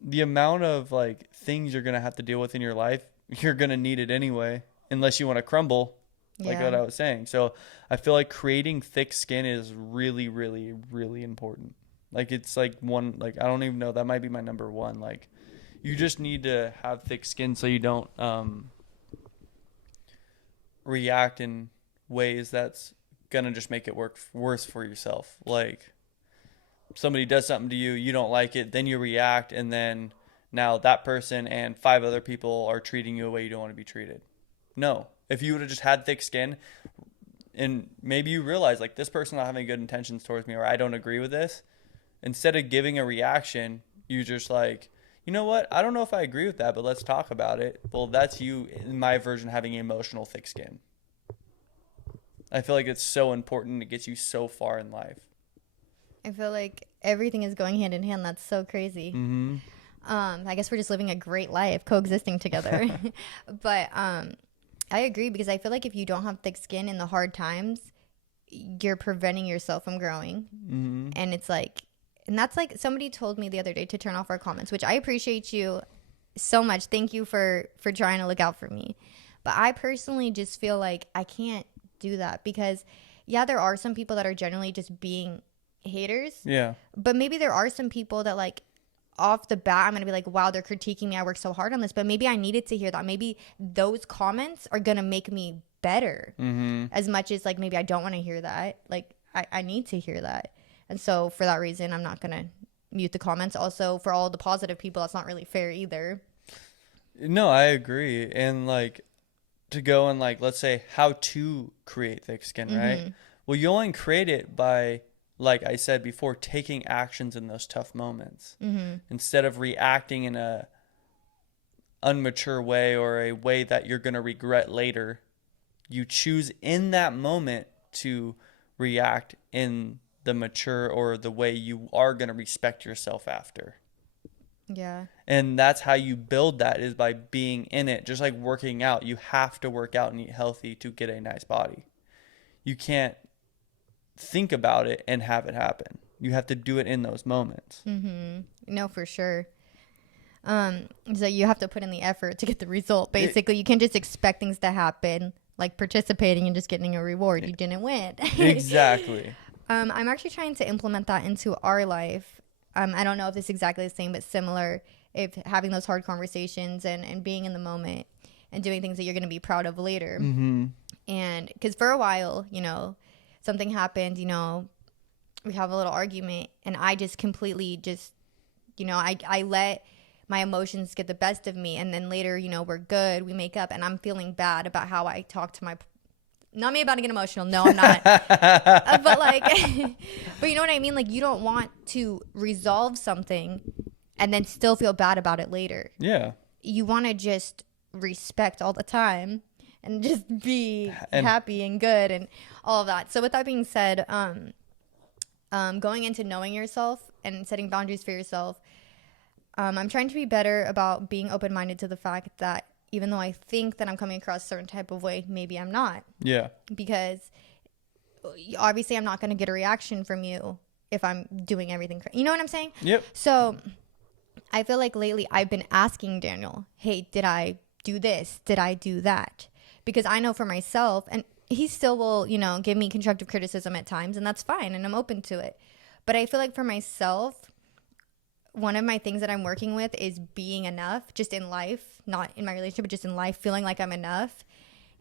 the amount of like things you're gonna have to deal with in your life, you're gonna need it anyway, unless you want to crumble, like what I was saying. So I feel like creating thick skin is really, really, really important. Like, it's like one, like, I don't even know, that might be my number 1. Like, you just need to have thick skin so you don't react in ways that's gonna just make it work worse for yourself. Like, somebody does something to you, you don't like it, then you react, and then now that person and 5 other people are treating you a way you don't want to be treated. No, if you would have just had thick skin, and maybe you realize like this person not having good intentions towards me, or I don't agree with this, instead of giving a reaction, you just like, you know what? I don't know if I agree with that, but let's talk about it. Well, that's you, in my version, having emotional thick skin. I feel like it's so important. It gets you so far in life. I feel like everything is going hand in hand. That's so crazy. Mm-hmm. I guess we're just living a great life, coexisting together. But I agree, because I feel like if you don't have thick skin in the hard times, you're preventing yourself from growing. Mm-hmm. And it's like, and that's like, somebody told me the other day to turn off our comments, which I appreciate you so much. Thank you for trying to look out for me. But I personally just feel like I can't do that, because yeah, there are some people that are generally just being haters. Yeah. But maybe there are some people that like off the bat, I'm going to be like, wow, they're critiquing me. I worked so hard on this. But maybe I needed to hear that. Maybe those comments are going to make me better. Mm-hmm. As much as like maybe I don't want to hear that. Like I need to hear that. And so for that reason, I'm not going to mute the comments. Also, for all the positive people, that's not really fair either. No, I agree. And like to go and like, let's say how to create thick skin, right? Mm-hmm. Well, you only create it by, like I said before, taking actions in those tough moments. Mm-hmm. Instead of reacting in a unmature way or a way that you're going to regret later, you choose in that moment to react in the mature or the way you are going to respect yourself after. Yeah. And that's how you build that, is by being in it. Just like working out, you have to work out and eat healthy to get a nice body. You can't think about it and have it happen. You have to do it in those moments. Mm-hmm. No, for sure. So you have to put in the effort to get the result. Basically, you can't just expect things to happen, like participating and just getting a reward. You didn't win. Exactly. I'm actually trying to implement that into our life. I don't know if it's exactly the same, but similar. If having those hard conversations and being in the moment and doing things that you're going to be proud of later. Mm-hmm. And because for a while, you know, something happened, you know, we have a little argument, and I just completely just, you know, I let my emotions get the best of me. And then later, you know, we're good, we make up, and I'm feeling bad about how I talk to my, not me about to get emotional. No, I'm not. But like, but you know what I mean? Like, you don't want to resolve something and then still feel bad about it later. Yeah. You want to just respect all the time and just be happy and good and all of that. So with that being said, going into knowing yourself and setting boundaries for yourself, I'm trying to be better about being open-minded to the fact that even though I think that I'm coming across a certain type of way, maybe I'm not. Yeah. Because obviously I'm not going to get a reaction from you if I'm doing everything. You know what I'm saying? Yep. So I feel like lately I've been asking Daniel, hey, did I do this? Did I do that? Because I know for myself, and he still will, you know, give me constructive criticism at times, and that's fine, and I'm open to it. But I feel like for myself, one of my things that I'm working with is being enough just in life, not in my relationship, but just in life, feeling like I'm enough.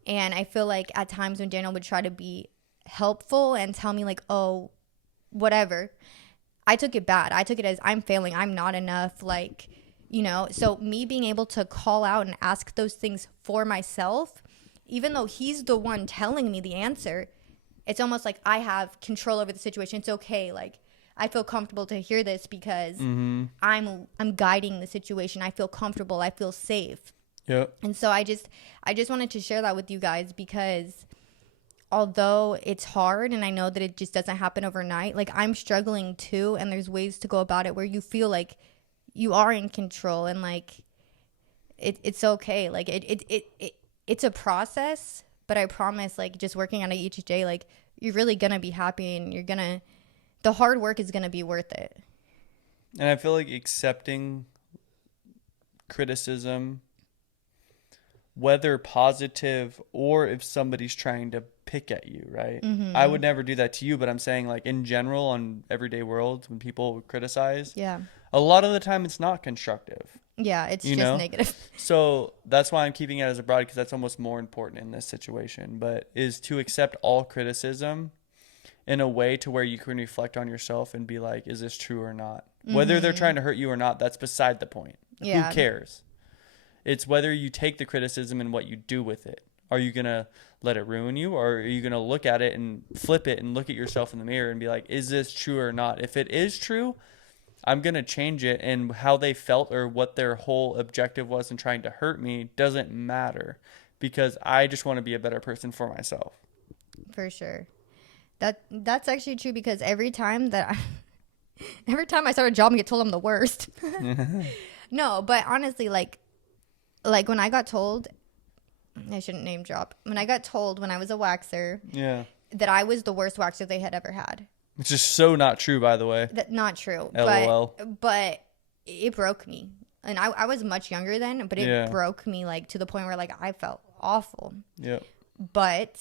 And I feel like at times when Daniel would try to be helpful and tell me like, oh, whatever, I took it bad. I took it as I'm failing. I'm not enough. Like, you know, so me being able to call out and ask those things for myself, even though he's the one telling me the answer, it's almost like I have control over the situation. It's okay. Like, I feel comfortable to hear this because I'm guiding the situation. I feel comfortable. I feel safe. Yep. And so I just wanted to share that with you guys, because although it's hard and I know that it just doesn't happen overnight, like I'm struggling too, and there's ways to go about it where you feel like you are in control, and like it's okay. Like it's a process, but I promise, like just working on it each day, like you're really gonna be happy, and the hard work is going to be worth it. And I feel like accepting criticism, whether positive or if somebody's trying to pick at you, right? Mm-hmm. I would never do that to you, but I'm saying like in general on everyday world, when people criticize, yeah, a lot of the time it's not constructive. Yeah, it's you just know? negative. So that's why I'm keeping it as a broad, because that's almost more important in this situation, but is to accept all criticism in a way to where you can reflect on yourself and be like, is this true or not? Mm-hmm. Whether they're trying to hurt you or not, that's beside the point. Yeah. Who cares? It's whether you take the criticism and what you do with it. Are you going to let it ruin you, or are you going to look at it and flip it and look at yourself in the mirror and be like, is this true or not? If it is true, I'm going to change it, and how they felt or what their whole objective was in trying to hurt me doesn't matter, because I just want to be a better person for myself. For sure. That's actually true, because every time I start a job and get told I'm the worst. No, but honestly, like when I got told, I shouldn't name drop. When I got told when I was a waxer, that I was the worst waxer they had ever had. Which is so not true, by the way. That not true. LOL. But it broke me. And I was much younger then, but it broke me, like, to the point where, like, I felt awful. Yeah. But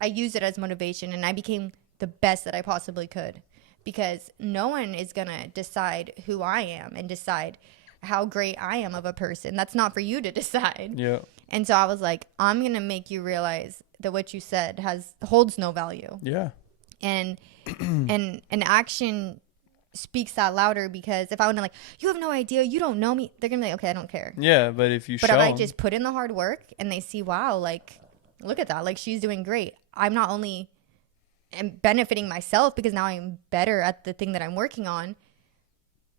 I used it as motivation, and I became the best that I possibly could, because no one is going to decide who I am and decide how great I am of a person. That's not for you to decide. Yeah. And so I was like, I'm going to make you realize that what you said holds no value. Yeah. And action speaks that louder, because if I would have like, you have no idea, you don't know me, they're gonna be like, okay, I don't care. Yeah, but if if I just put in the hard work and they see, wow, like, look at that, like, she's doing great. I'm not only am benefiting myself because now I'm better at the thing that I'm working on,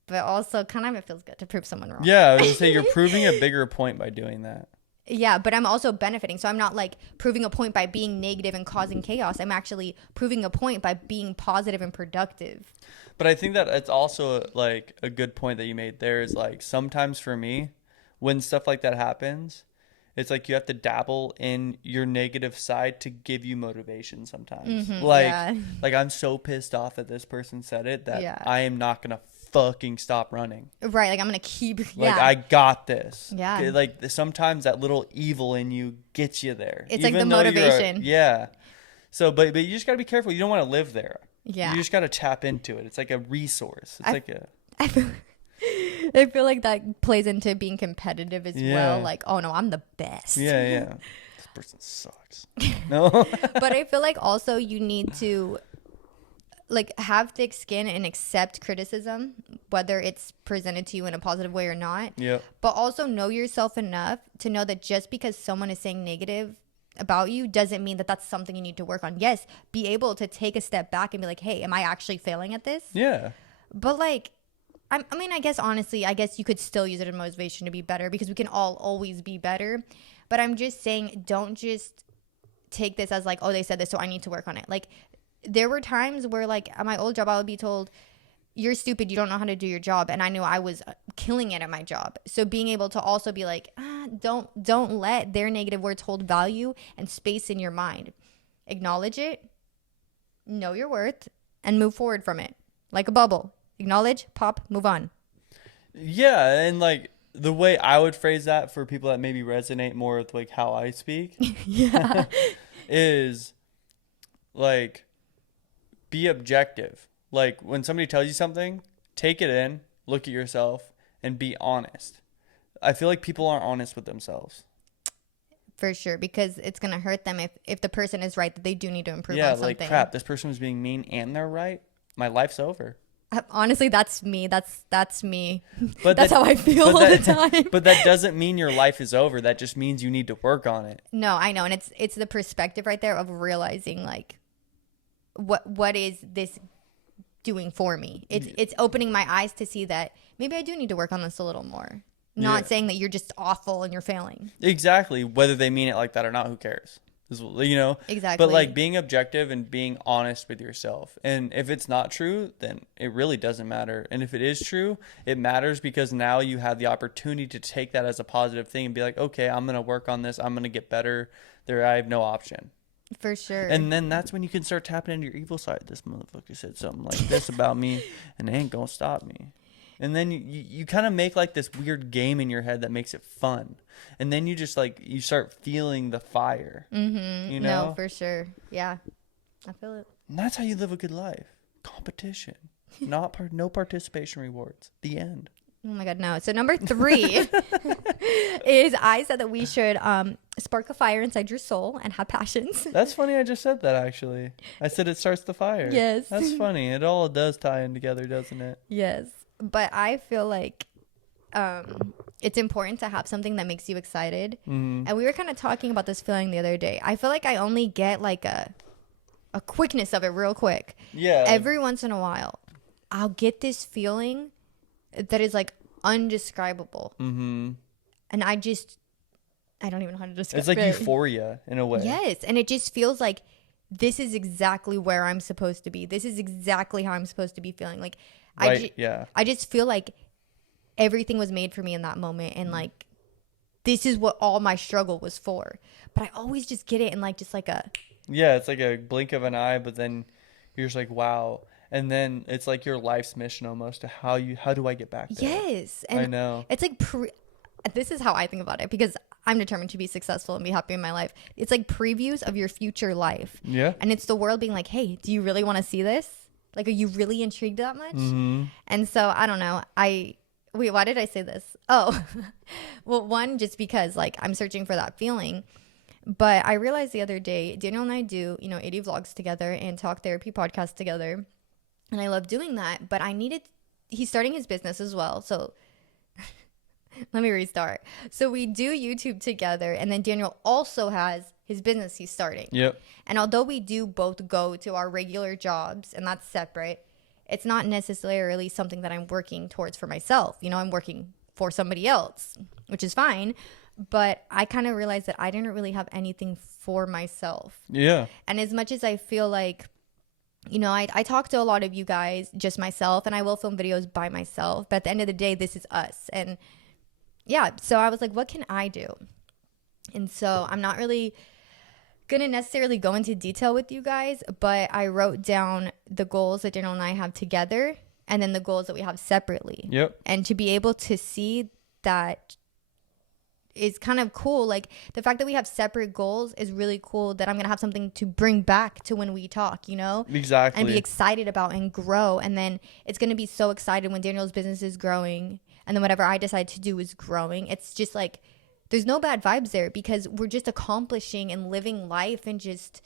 but also kind of it feels good to prove someone wrong. Yeah, I was gonna say, you're proving a bigger point by doing that. Yeah, but I'm also benefiting. So I'm not like proving a point by being negative and causing chaos. I'm actually proving a point by being positive and productive. But I think that it's also like a good point that you made there is like, sometimes for me, when stuff like that happens, it's like you have to dabble in your negative side to give you motivation sometimes. Like I'm so pissed off that this person said it that I am not going to fucking stop running. Right, like I'm going to keep I got this. Yeah. Like sometimes that little evil in you gets you there. It's like the motivation. So but you just got to be careful. You don't want to live there. Yeah. You just got to tap into it. It's like a resource. It's I feel like that plays into being competitive as well. Like, oh no, I'm the best. Yeah. This person sucks. No. But I feel like also you need to like have thick skin and accept criticism, whether it's presented to you in a positive way or not. Yeah. But also know yourself enough to know that just because someone is saying negative about you doesn't mean that that's something you need to work on. Yes, be able to take a step back and be like, hey, am I actually failing at this? Yeah. But like, I mean, I guess honestly, I guess you could still use it as motivation to be better, because we can all always be better. But I'm just saying, don't just take this as like, oh, they said this, so I need to work on it. Like, there were times where like at my old job, I would be told, you're stupid, you don't know how to do your job. And I knew I was killing it at my job. So being able to also be like, don't let their negative words hold value and space in your mind. Acknowledge it, know your worth, and move forward from it. Like a bubble. Acknowledge, pop, move on. Yeah, and like the way I would phrase that for people that maybe resonate more with like how I speak is like, be objective. Like when somebody tells you something, take it in, look at yourself, and be honest. I feel like people aren't honest with themselves. For sure, because it's going to hurt them if the person is right that they do need to improve on something. Yeah, like crap, this person was being mean and they're right. My life's over. Honestly, that's me. That's me. But that's how I feel all the time. But that doesn't mean your life is over. That just means you need to work on it. No, I know. And it's the perspective right there of realizing like what is this doing for me? It's opening my eyes to see that maybe I do need to work on this a little more. Not saying that you're just awful and you're failing. Exactly. Whether they mean it like that or not, who cares? You know? Exactly. But like being objective and being honest with yourself. And if it's not true, then it really doesn't matter. And if it is true, it matters, because now you have the opportunity to take that as a positive thing and be like, okay, I'm going to work on this. I'm going to get better. I have no option. For sure. And then that's when you can start tapping into your evil side. This motherfucker said something like this about me and it ain't going to stop me. And then you kind of make like this weird game in your head that makes it fun. And then you just like, you start feeling the fire. Mm-hmm. You know? No, for sure. Yeah. I feel it. And that's how you live a good life. Competition. No participation rewards. The end. Oh my God, no. So number 3 is I said that we should spark a fire inside your soul and have passions. That's funny. I just said that actually. I said it starts the fire. Yes. That's funny. It all does tie in together, doesn't it? Yes. But I feel like it's important to have something that makes you excited. Mm-hmm. And we were kind of talking about this feeling the other day. I feel like I only get like a quickness of it real quick. Yeah. Every once in a while, I'll get this feeling that is like undescribable. Mm-hmm. And I don't even know how to describe it. It's like euphoria in a way. Yes. And it just feels like this is exactly where I'm supposed to be. This is exactly how I'm supposed to be feeling. Like, Right. I just feel like everything was made for me in that moment. And like, this is what all my struggle was for. But I always just get it in like, just like a. Yeah. It's like a blink of an eye, but then you're just like, wow. And then it's like your life's mission almost to how do I get back there? Yes. And I know. It's like, this is how I think about it because I'm determined to be successful and be happy in my life. It's like previews of your future life. Yeah. And it's the world being like, hey, do you really want to see this? Like, are you really intrigued that much? Mm-hmm. And so I don't know. Wait, why did I say this? Oh, well, one, just because like I'm searching for that feeling. But I realized the other day, Daniel and I do, 80 vlogs together and talk therapy podcasts together. And I love doing that. But he's starting his business as well. So let me restart. So we do YouTube together. And then Daniel also has his business he's starting. Yep. And although we do both go to our regular jobs and that's separate, it's not necessarily something that I'm working towards for myself. I'm working for somebody else, which is fine. But I kind of realized that I didn't really have anything for myself. Yeah. And as much as I feel like, I talk to a lot of you guys, just myself, and I will film videos by myself. But at the end of the day, this is us. And yeah, so I was like, what can I do? And so I'm not really going to necessarily go into detail with you guys, but I wrote down the goals that Daniel and I have together and then the goals that we have separately. Yep. And to be able to see that is kind of cool. Like the fact that we have separate goals is really cool, that I'm going to have something to bring back to when we talk, Exactly. and be excited about and grow. And then it's going to be so excited when Daniel's business is growing. And then whatever I decide to do is growing. It's just like, there's no bad vibes there because we're just accomplishing and living life and just,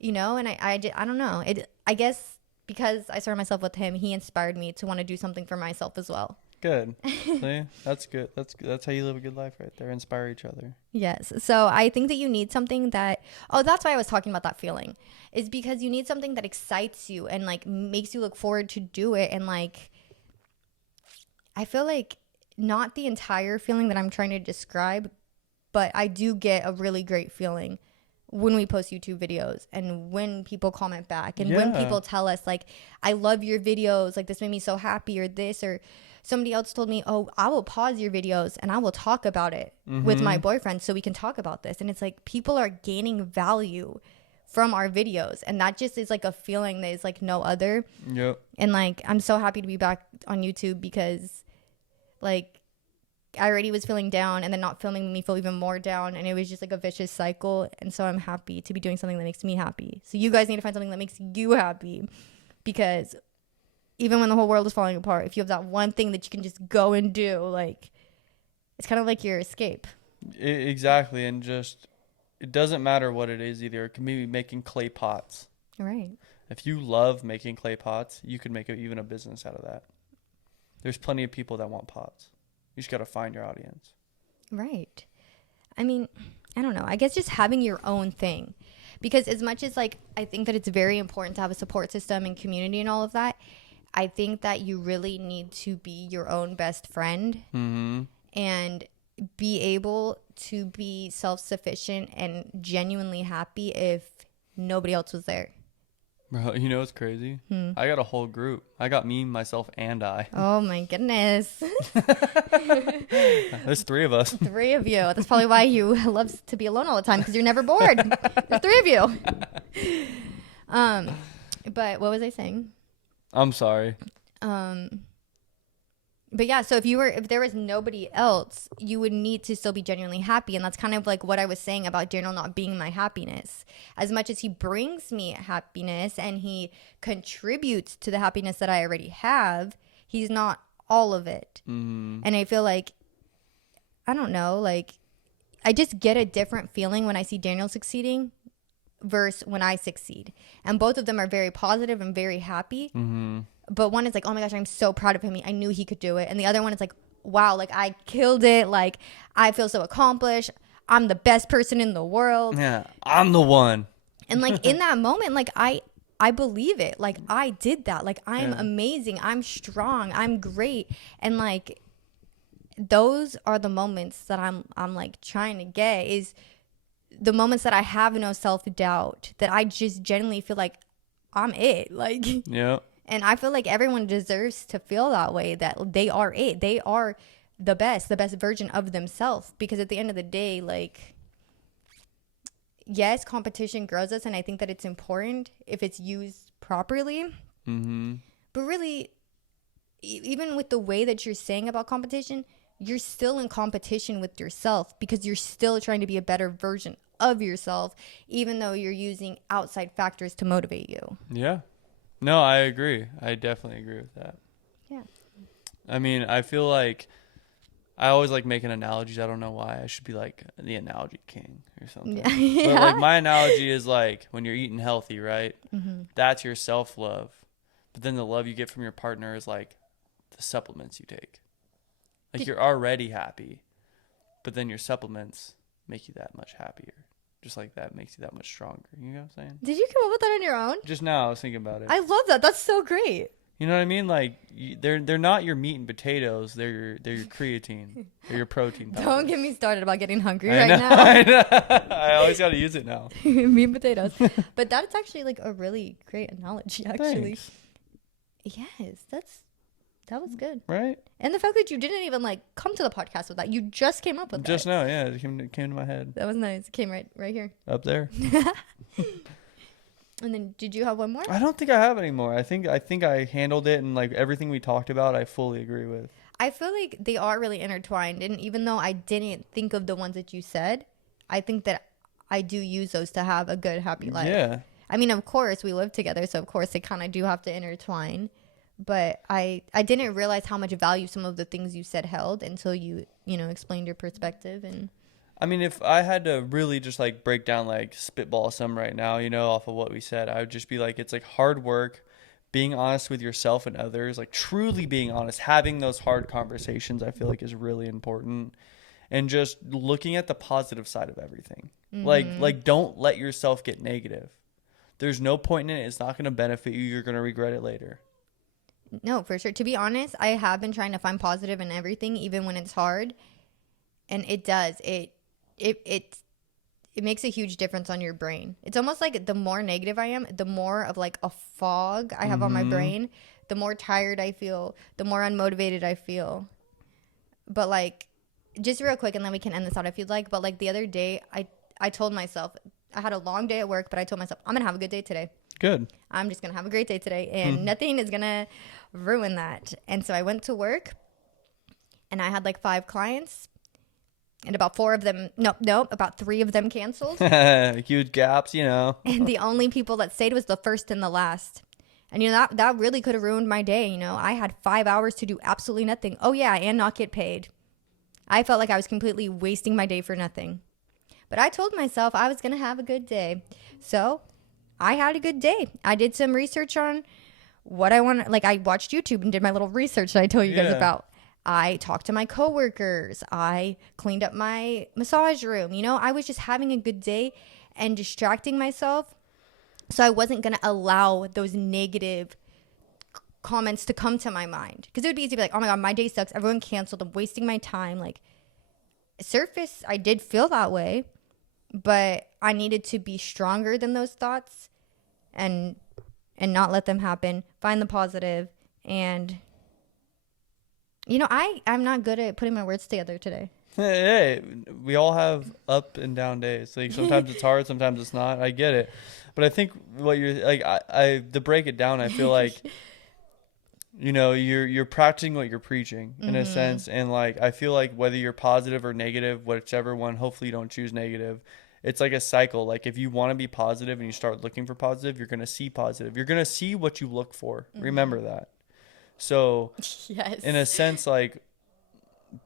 and I don't know. I guess because I started myself with him, he inspired me to want to do something for myself as well. Good. See? That's good. That's how you live a good life right there. Inspire each other. Yes. So I think that you need something that's why I was talking about that feeling, is because you need something that excites you and like makes you look forward to do it. And like, I feel like not the entire feeling that I'm trying to describe, but I do get a really great feeling when we post YouTube videos and when people comment back and when people tell us like, I love your videos, like this made me so happy, or this, or somebody else told me, oh, I will pause your videos and I will talk about it with my boyfriend so we can talk about this. And it's like people are gaining value from our videos, and that just is like a feeling that is like no other. Yep. And like, I'm so happy to be back on YouTube because like I already was feeling down, and then not filming made me feel even more down, and it was just like a vicious cycle. And so I'm happy to be doing something that makes me happy. So you guys need to find something that makes you happy, because even when the whole world is falling apart, if you have that one thing that you can just go and do, like it's kind of like your escape. Exactly. And just, it doesn't matter what it is either. It can be making clay pots. Right. If you love making clay pots, you could make even a business out of that. There's plenty of people that want pots. You just got to find your audience. Right. I mean, I don't know. I guess just having your own thing. Because as much as like, I think that it's very important to have a support system and community and all of that, I think that you really need to be your own best friend and be able to be self-sufficient and genuinely happy if nobody else was there. Bro, you know what's crazy? I got a whole group. I got me, myself, and I. Oh my goodness. There's 3 of us. 3 of you. That's probably why you love to be alone all the time, because you're never bored. There's 3 of you. But what was I saying? I'm sorry. But yeah, so if there was nobody else, you would need to still be genuinely happy. And that's kind of like what I was saying about Daniel not being my happiness. As much as he brings me happiness and he contributes to the happiness that I already have, he's not all of it. And I feel like, I don't know, like I just get a different feeling when I see Daniel succeeding versus when I succeed. And both of them are very positive and very happy. But one is like, oh my gosh, I'm so proud of him. I knew he could do it. And the other one is like, wow, like I killed it. Like I feel so accomplished. I'm the best person in the world. Yeah, I'm the one. And like in that moment, like I believe it. Like I did that. Like I'm amazing. I'm strong. I'm great. And like those are the moments that I'm like trying to get, is the moments that I have no self-doubt, that I just genuinely feel like I'm it. Like, yeah. And I feel like everyone deserves to feel that way, that they are it. They are the best version of themselves. Because at the end of the day, like, yes, competition grows us, and I think that it's important if it's used properly. Mm-hmm. But really, even with the way that you're saying about competition, you're still in competition with yourself, because you're still trying to be a better version of yourself, even though you're using outside factors to motivate you. Yeah. No, I agree. I definitely agree with that. Yeah. I mean, I feel like I always like making analogies. I don't know why. I should be like the analogy king or something. Yeah. But like my analogy is like when you're eating healthy, right? Mm-hmm. That's your self-love. But then the love you get from your partner is like the supplements you take. Like you're already happy, but then your supplements make you that much happier. Just like that makes you that much stronger. You know what I'm saying? Did you come up with that on your own? Just now I was thinking about it. I love that. That's so great. You know what I mean? Like they're not your meat and potatoes. They're your creatine. They're your protein powders. Don't get me started about getting hungry I right know, now. I know. I always got to use it now. Meat and potatoes. But that's actually like a really great analogy, actually. Thanks. Yes, that was good. Right? And the fact that you didn't even like come to the podcast with that. You just came up with Just that. now, yeah. It came to my head. That was nice. It came right here. Up there. And then did you have one more? I don't think I have any more. I think I handled it, and like everything we talked about, I fully agree with. I feel like they are really intertwined. And even though I didn't think of the ones that you said, I think that I do use those to have a good, happy life. Yeah. I mean, of course, we live together. So, of course, they kind of do have to intertwine. But I didn't realize how much value some of the things you said held until you explained your perspective. And I mean, if I had to really just like break down, like spitball some right now, off of what we said, I would just be like, it's like hard work, being honest with yourself and others, like truly being honest, having those hard conversations, I feel like is really important. And just looking at the positive side of everything. Mm-hmm. Like don't let yourself get negative. There's no point in it. It's not going to benefit you. You're going to regret it later. No, for sure. To be honest, I have been trying to find positive in everything, even when it's hard. And it does. It makes a huge difference on your brain. It's almost like the more negative I am, the more of like a fog I have on my brain, the more tired I feel, the more unmotivated I feel. But like, just real quick, and then we can end this out if you'd like. But like the other day, I told myself, I had a long day at work, but I told myself, I'm going to have a good day today. Good. I'm just going to have a great day today, and nothing is going to ruin that. And so I went to work, and I had like 5 clients, and about 3 of them canceled. Huge gaps, And the only people that stayed was the first and the last. And that really could have ruined my day. I had 5 hours to do absolutely nothing. Oh yeah, and not get paid. I felt like I was completely wasting my day for nothing. But I told myself I was going to have a good day. So I had a good day. I did some research on what I want. Like I watched YouTube and did my little research that I told you guys about. I talked to my coworkers. I cleaned up my massage room. I was just having a good day and distracting myself. So I wasn't going to allow those negative comments to come to my mind. Because it would be easy to be like, oh my God, my day sucks. Everyone canceled. I'm wasting my time. Like surface, I did feel that way. But I needed to be stronger than those thoughts and not let them happen. Find the positive. And, I'm not good at putting my words together today. Hey, we all have up and down days. Like sometimes it's hard, sometimes it's not. I get it. But I think what you're like, I to break it down, I feel like, you're practicing what you're preaching in a sense. And like, I feel like whether you're positive or negative, whichever one, hopefully you don't choose negative. It's like a cycle. Like if you want to be positive and you start looking for positive, you're going to see positive. You're going to see what you look for. Remember that. So yes. In a sense, like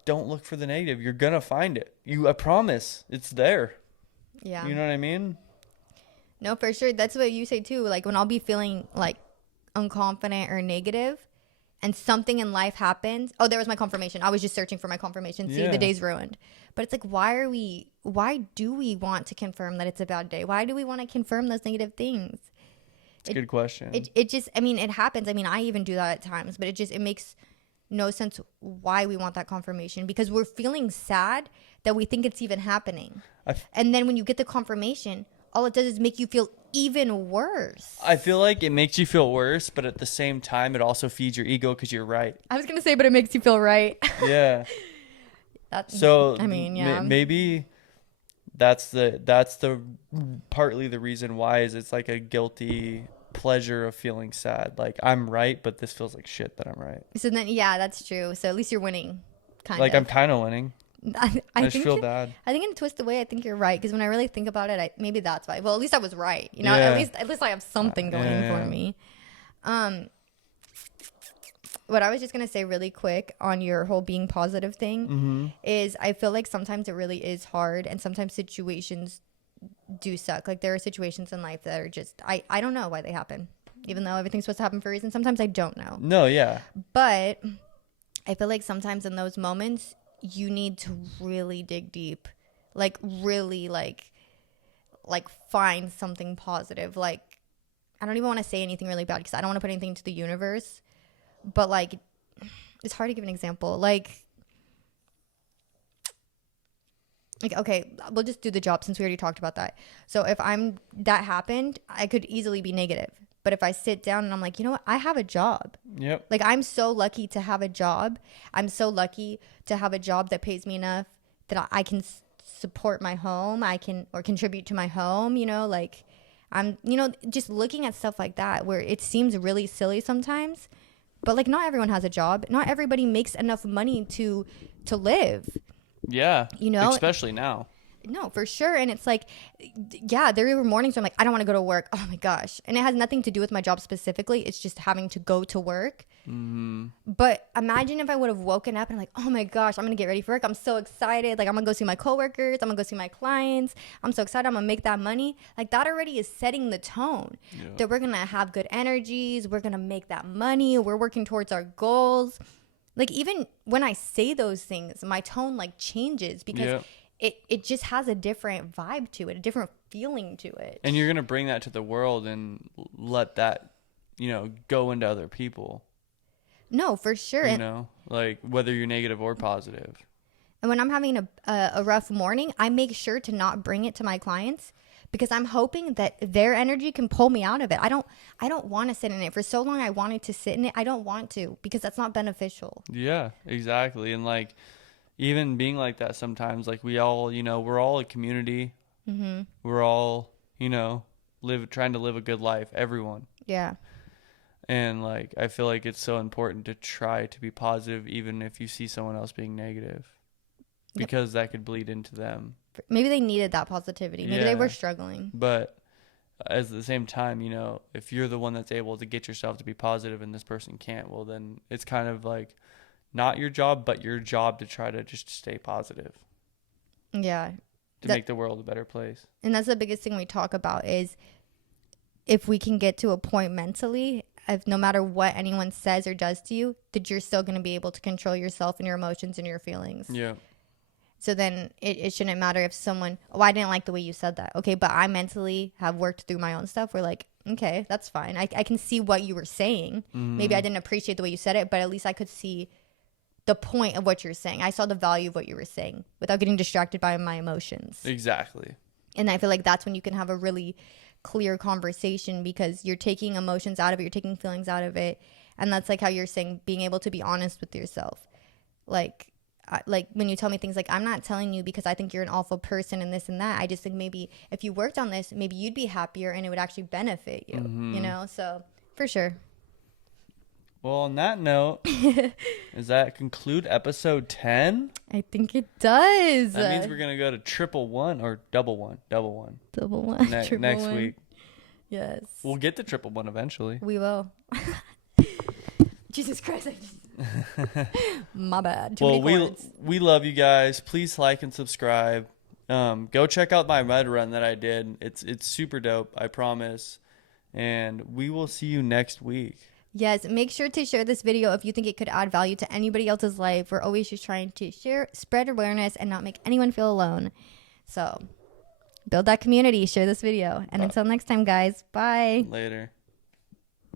don't look for the negative. You're going to find it. I promise it's there. Yeah. You know what I mean? No, for sure. That's what you say too. Like when I'll be feeling like unconfident or negative, and something in life happens. Oh, there was my confirmation. I was just searching for my confirmation. See, the day's ruined. But it's like, why do we want to confirm that it's a bad day? Why do we want to confirm those negative things? It's a good question. It just, I mean, it happens. I mean, I even do that at times, but it makes no sense why we want that confirmation, because we're feeling sad that we think it's even happening. And then when you get the confirmation, all it does is make you feel even worse. I feel like it makes you feel worse, but at the same time, it also feeds your ego because you're right. I was going to say, but it makes you feel right. Yeah. So, I mean, yeah. Maybe that's the partly the reason why is it's like a guilty pleasure of feeling sad. Like, I'm right, but this feels like shit that I'm right. So then, yeah, that's true. So at least you're winning, kind of. Like, I'm kind of winning. I just feel bad. I think in a twisted way, I think you're right, because when I really think about it, maybe that's why. Well, at least I was right. You know, at least I have something going for me. What I was just gonna say really quick on your whole being positive thing is, I feel like sometimes it really is hard, and sometimes situations do suck. Like, there are situations in life that are just I don't know why they happen, even though everything's supposed to happen for a reason. Sometimes I don't know. No, yeah. But I feel like sometimes in those moments, you need to really dig deep, like really like find something positive. Like, I don't even want to say anything really bad because I don't want to put anything into the universe, but like, it's hard to give an example. Like, okay, we'll just do the job since we already talked about that. So if that happened, I could easily be negative. But if I sit down and I'm like, you know what? I have a job. Yep. Like, I'm so lucky to have a job. I'm so lucky to have a job that pays me enough that I can support my home. Or contribute to my home, you know, like I'm, you know, just looking at stuff like that where it seems really silly sometimes, but like, not everyone has a job. Not everybody makes enough money to live. Yeah. You know, especially now. No, for sure. And it's like, yeah, there were mornings where I'm like, I don't want to go to work. Oh my gosh. And it has nothing to do with my job specifically. It's just having to go to work. Mm-hmm. But imagine if I would have woken up and I'm like, oh my gosh, I'm going to get ready for work. I'm so excited. Like, I'm going to go see my coworkers. I'm going to go see my clients. I'm so excited. I'm going to make that money. Like, that already is setting the tone that we're going to have good energies. We're going to make that money. We're working towards our goals. Like, even when I say those things, my tone like changes because it just has a different vibe to it, a different feeling to it. And you're going to bring that to the world and let that, you know, go into other people. No, for sure. You know, like whether you're negative or positive. And when I'm having a rough morning, I make sure to not bring it to my clients because I'm hoping that their energy can pull me out of it. I don't want to sit in it. For so long I wanted to sit in it. I don't want to because that's not beneficial. Yeah, exactly. And like, even being like that sometimes, like we all, you know, we're all a community. Mm-hmm. We're all, you know, trying to live a good life. Everyone. Yeah. And like, I feel like it's so important to try to be positive, even if you see someone else being negative, because that could bleed into them. Maybe they needed that positivity. Maybe they were struggling. But at the same time, you know, if you're the one that's able to get yourself to be positive and this person can't, well, then it's kind of like not your job, but your job to try to just stay positive. Yeah. To make the world a better place. And that's the biggest thing we talk about is if we can get to a point mentally, if no matter what anyone says or does to you, that you're still going to be able to control yourself and your emotions and your feelings. Yeah. So then it shouldn't matter if someone, oh, I didn't like the way you said that. Okay, but I mentally have worked through my own stuff. We're like, okay, that's fine. I can see what you were saying. Mm-hmm. Maybe I didn't appreciate the way you said it, but at least I could see the point of what you're saying. I saw the value of what you were saying without getting distracted by my emotions. Exactly. And I feel like that's when you can have a really clear conversation because you're taking emotions out of it, you're taking feelings out of it. And that's like how you're saying, being able to be honest with yourself. Like when you tell me things like, I'm not telling you because I think you're an awful person and this and that. I just think maybe if you worked on this, maybe you'd be happier and it would actually benefit you, you know? So for sure. Well, on that note, does that conclude episode 10? I think it does. That means we're going to go to triple one or double one. Next week. Yes. We'll get to triple one eventually. We will. Jesus Christ. My bad. Too many we love you guys. Please like and subscribe. Go check out my mud run that I did. It's super dope, I promise. And we will see you next week. Yes, make sure to share this video if you think it could add value to anybody else's life. We're always just trying to share, spread awareness, and not make anyone feel alone. So build that community, share this video. And until next time, guys, bye. Later.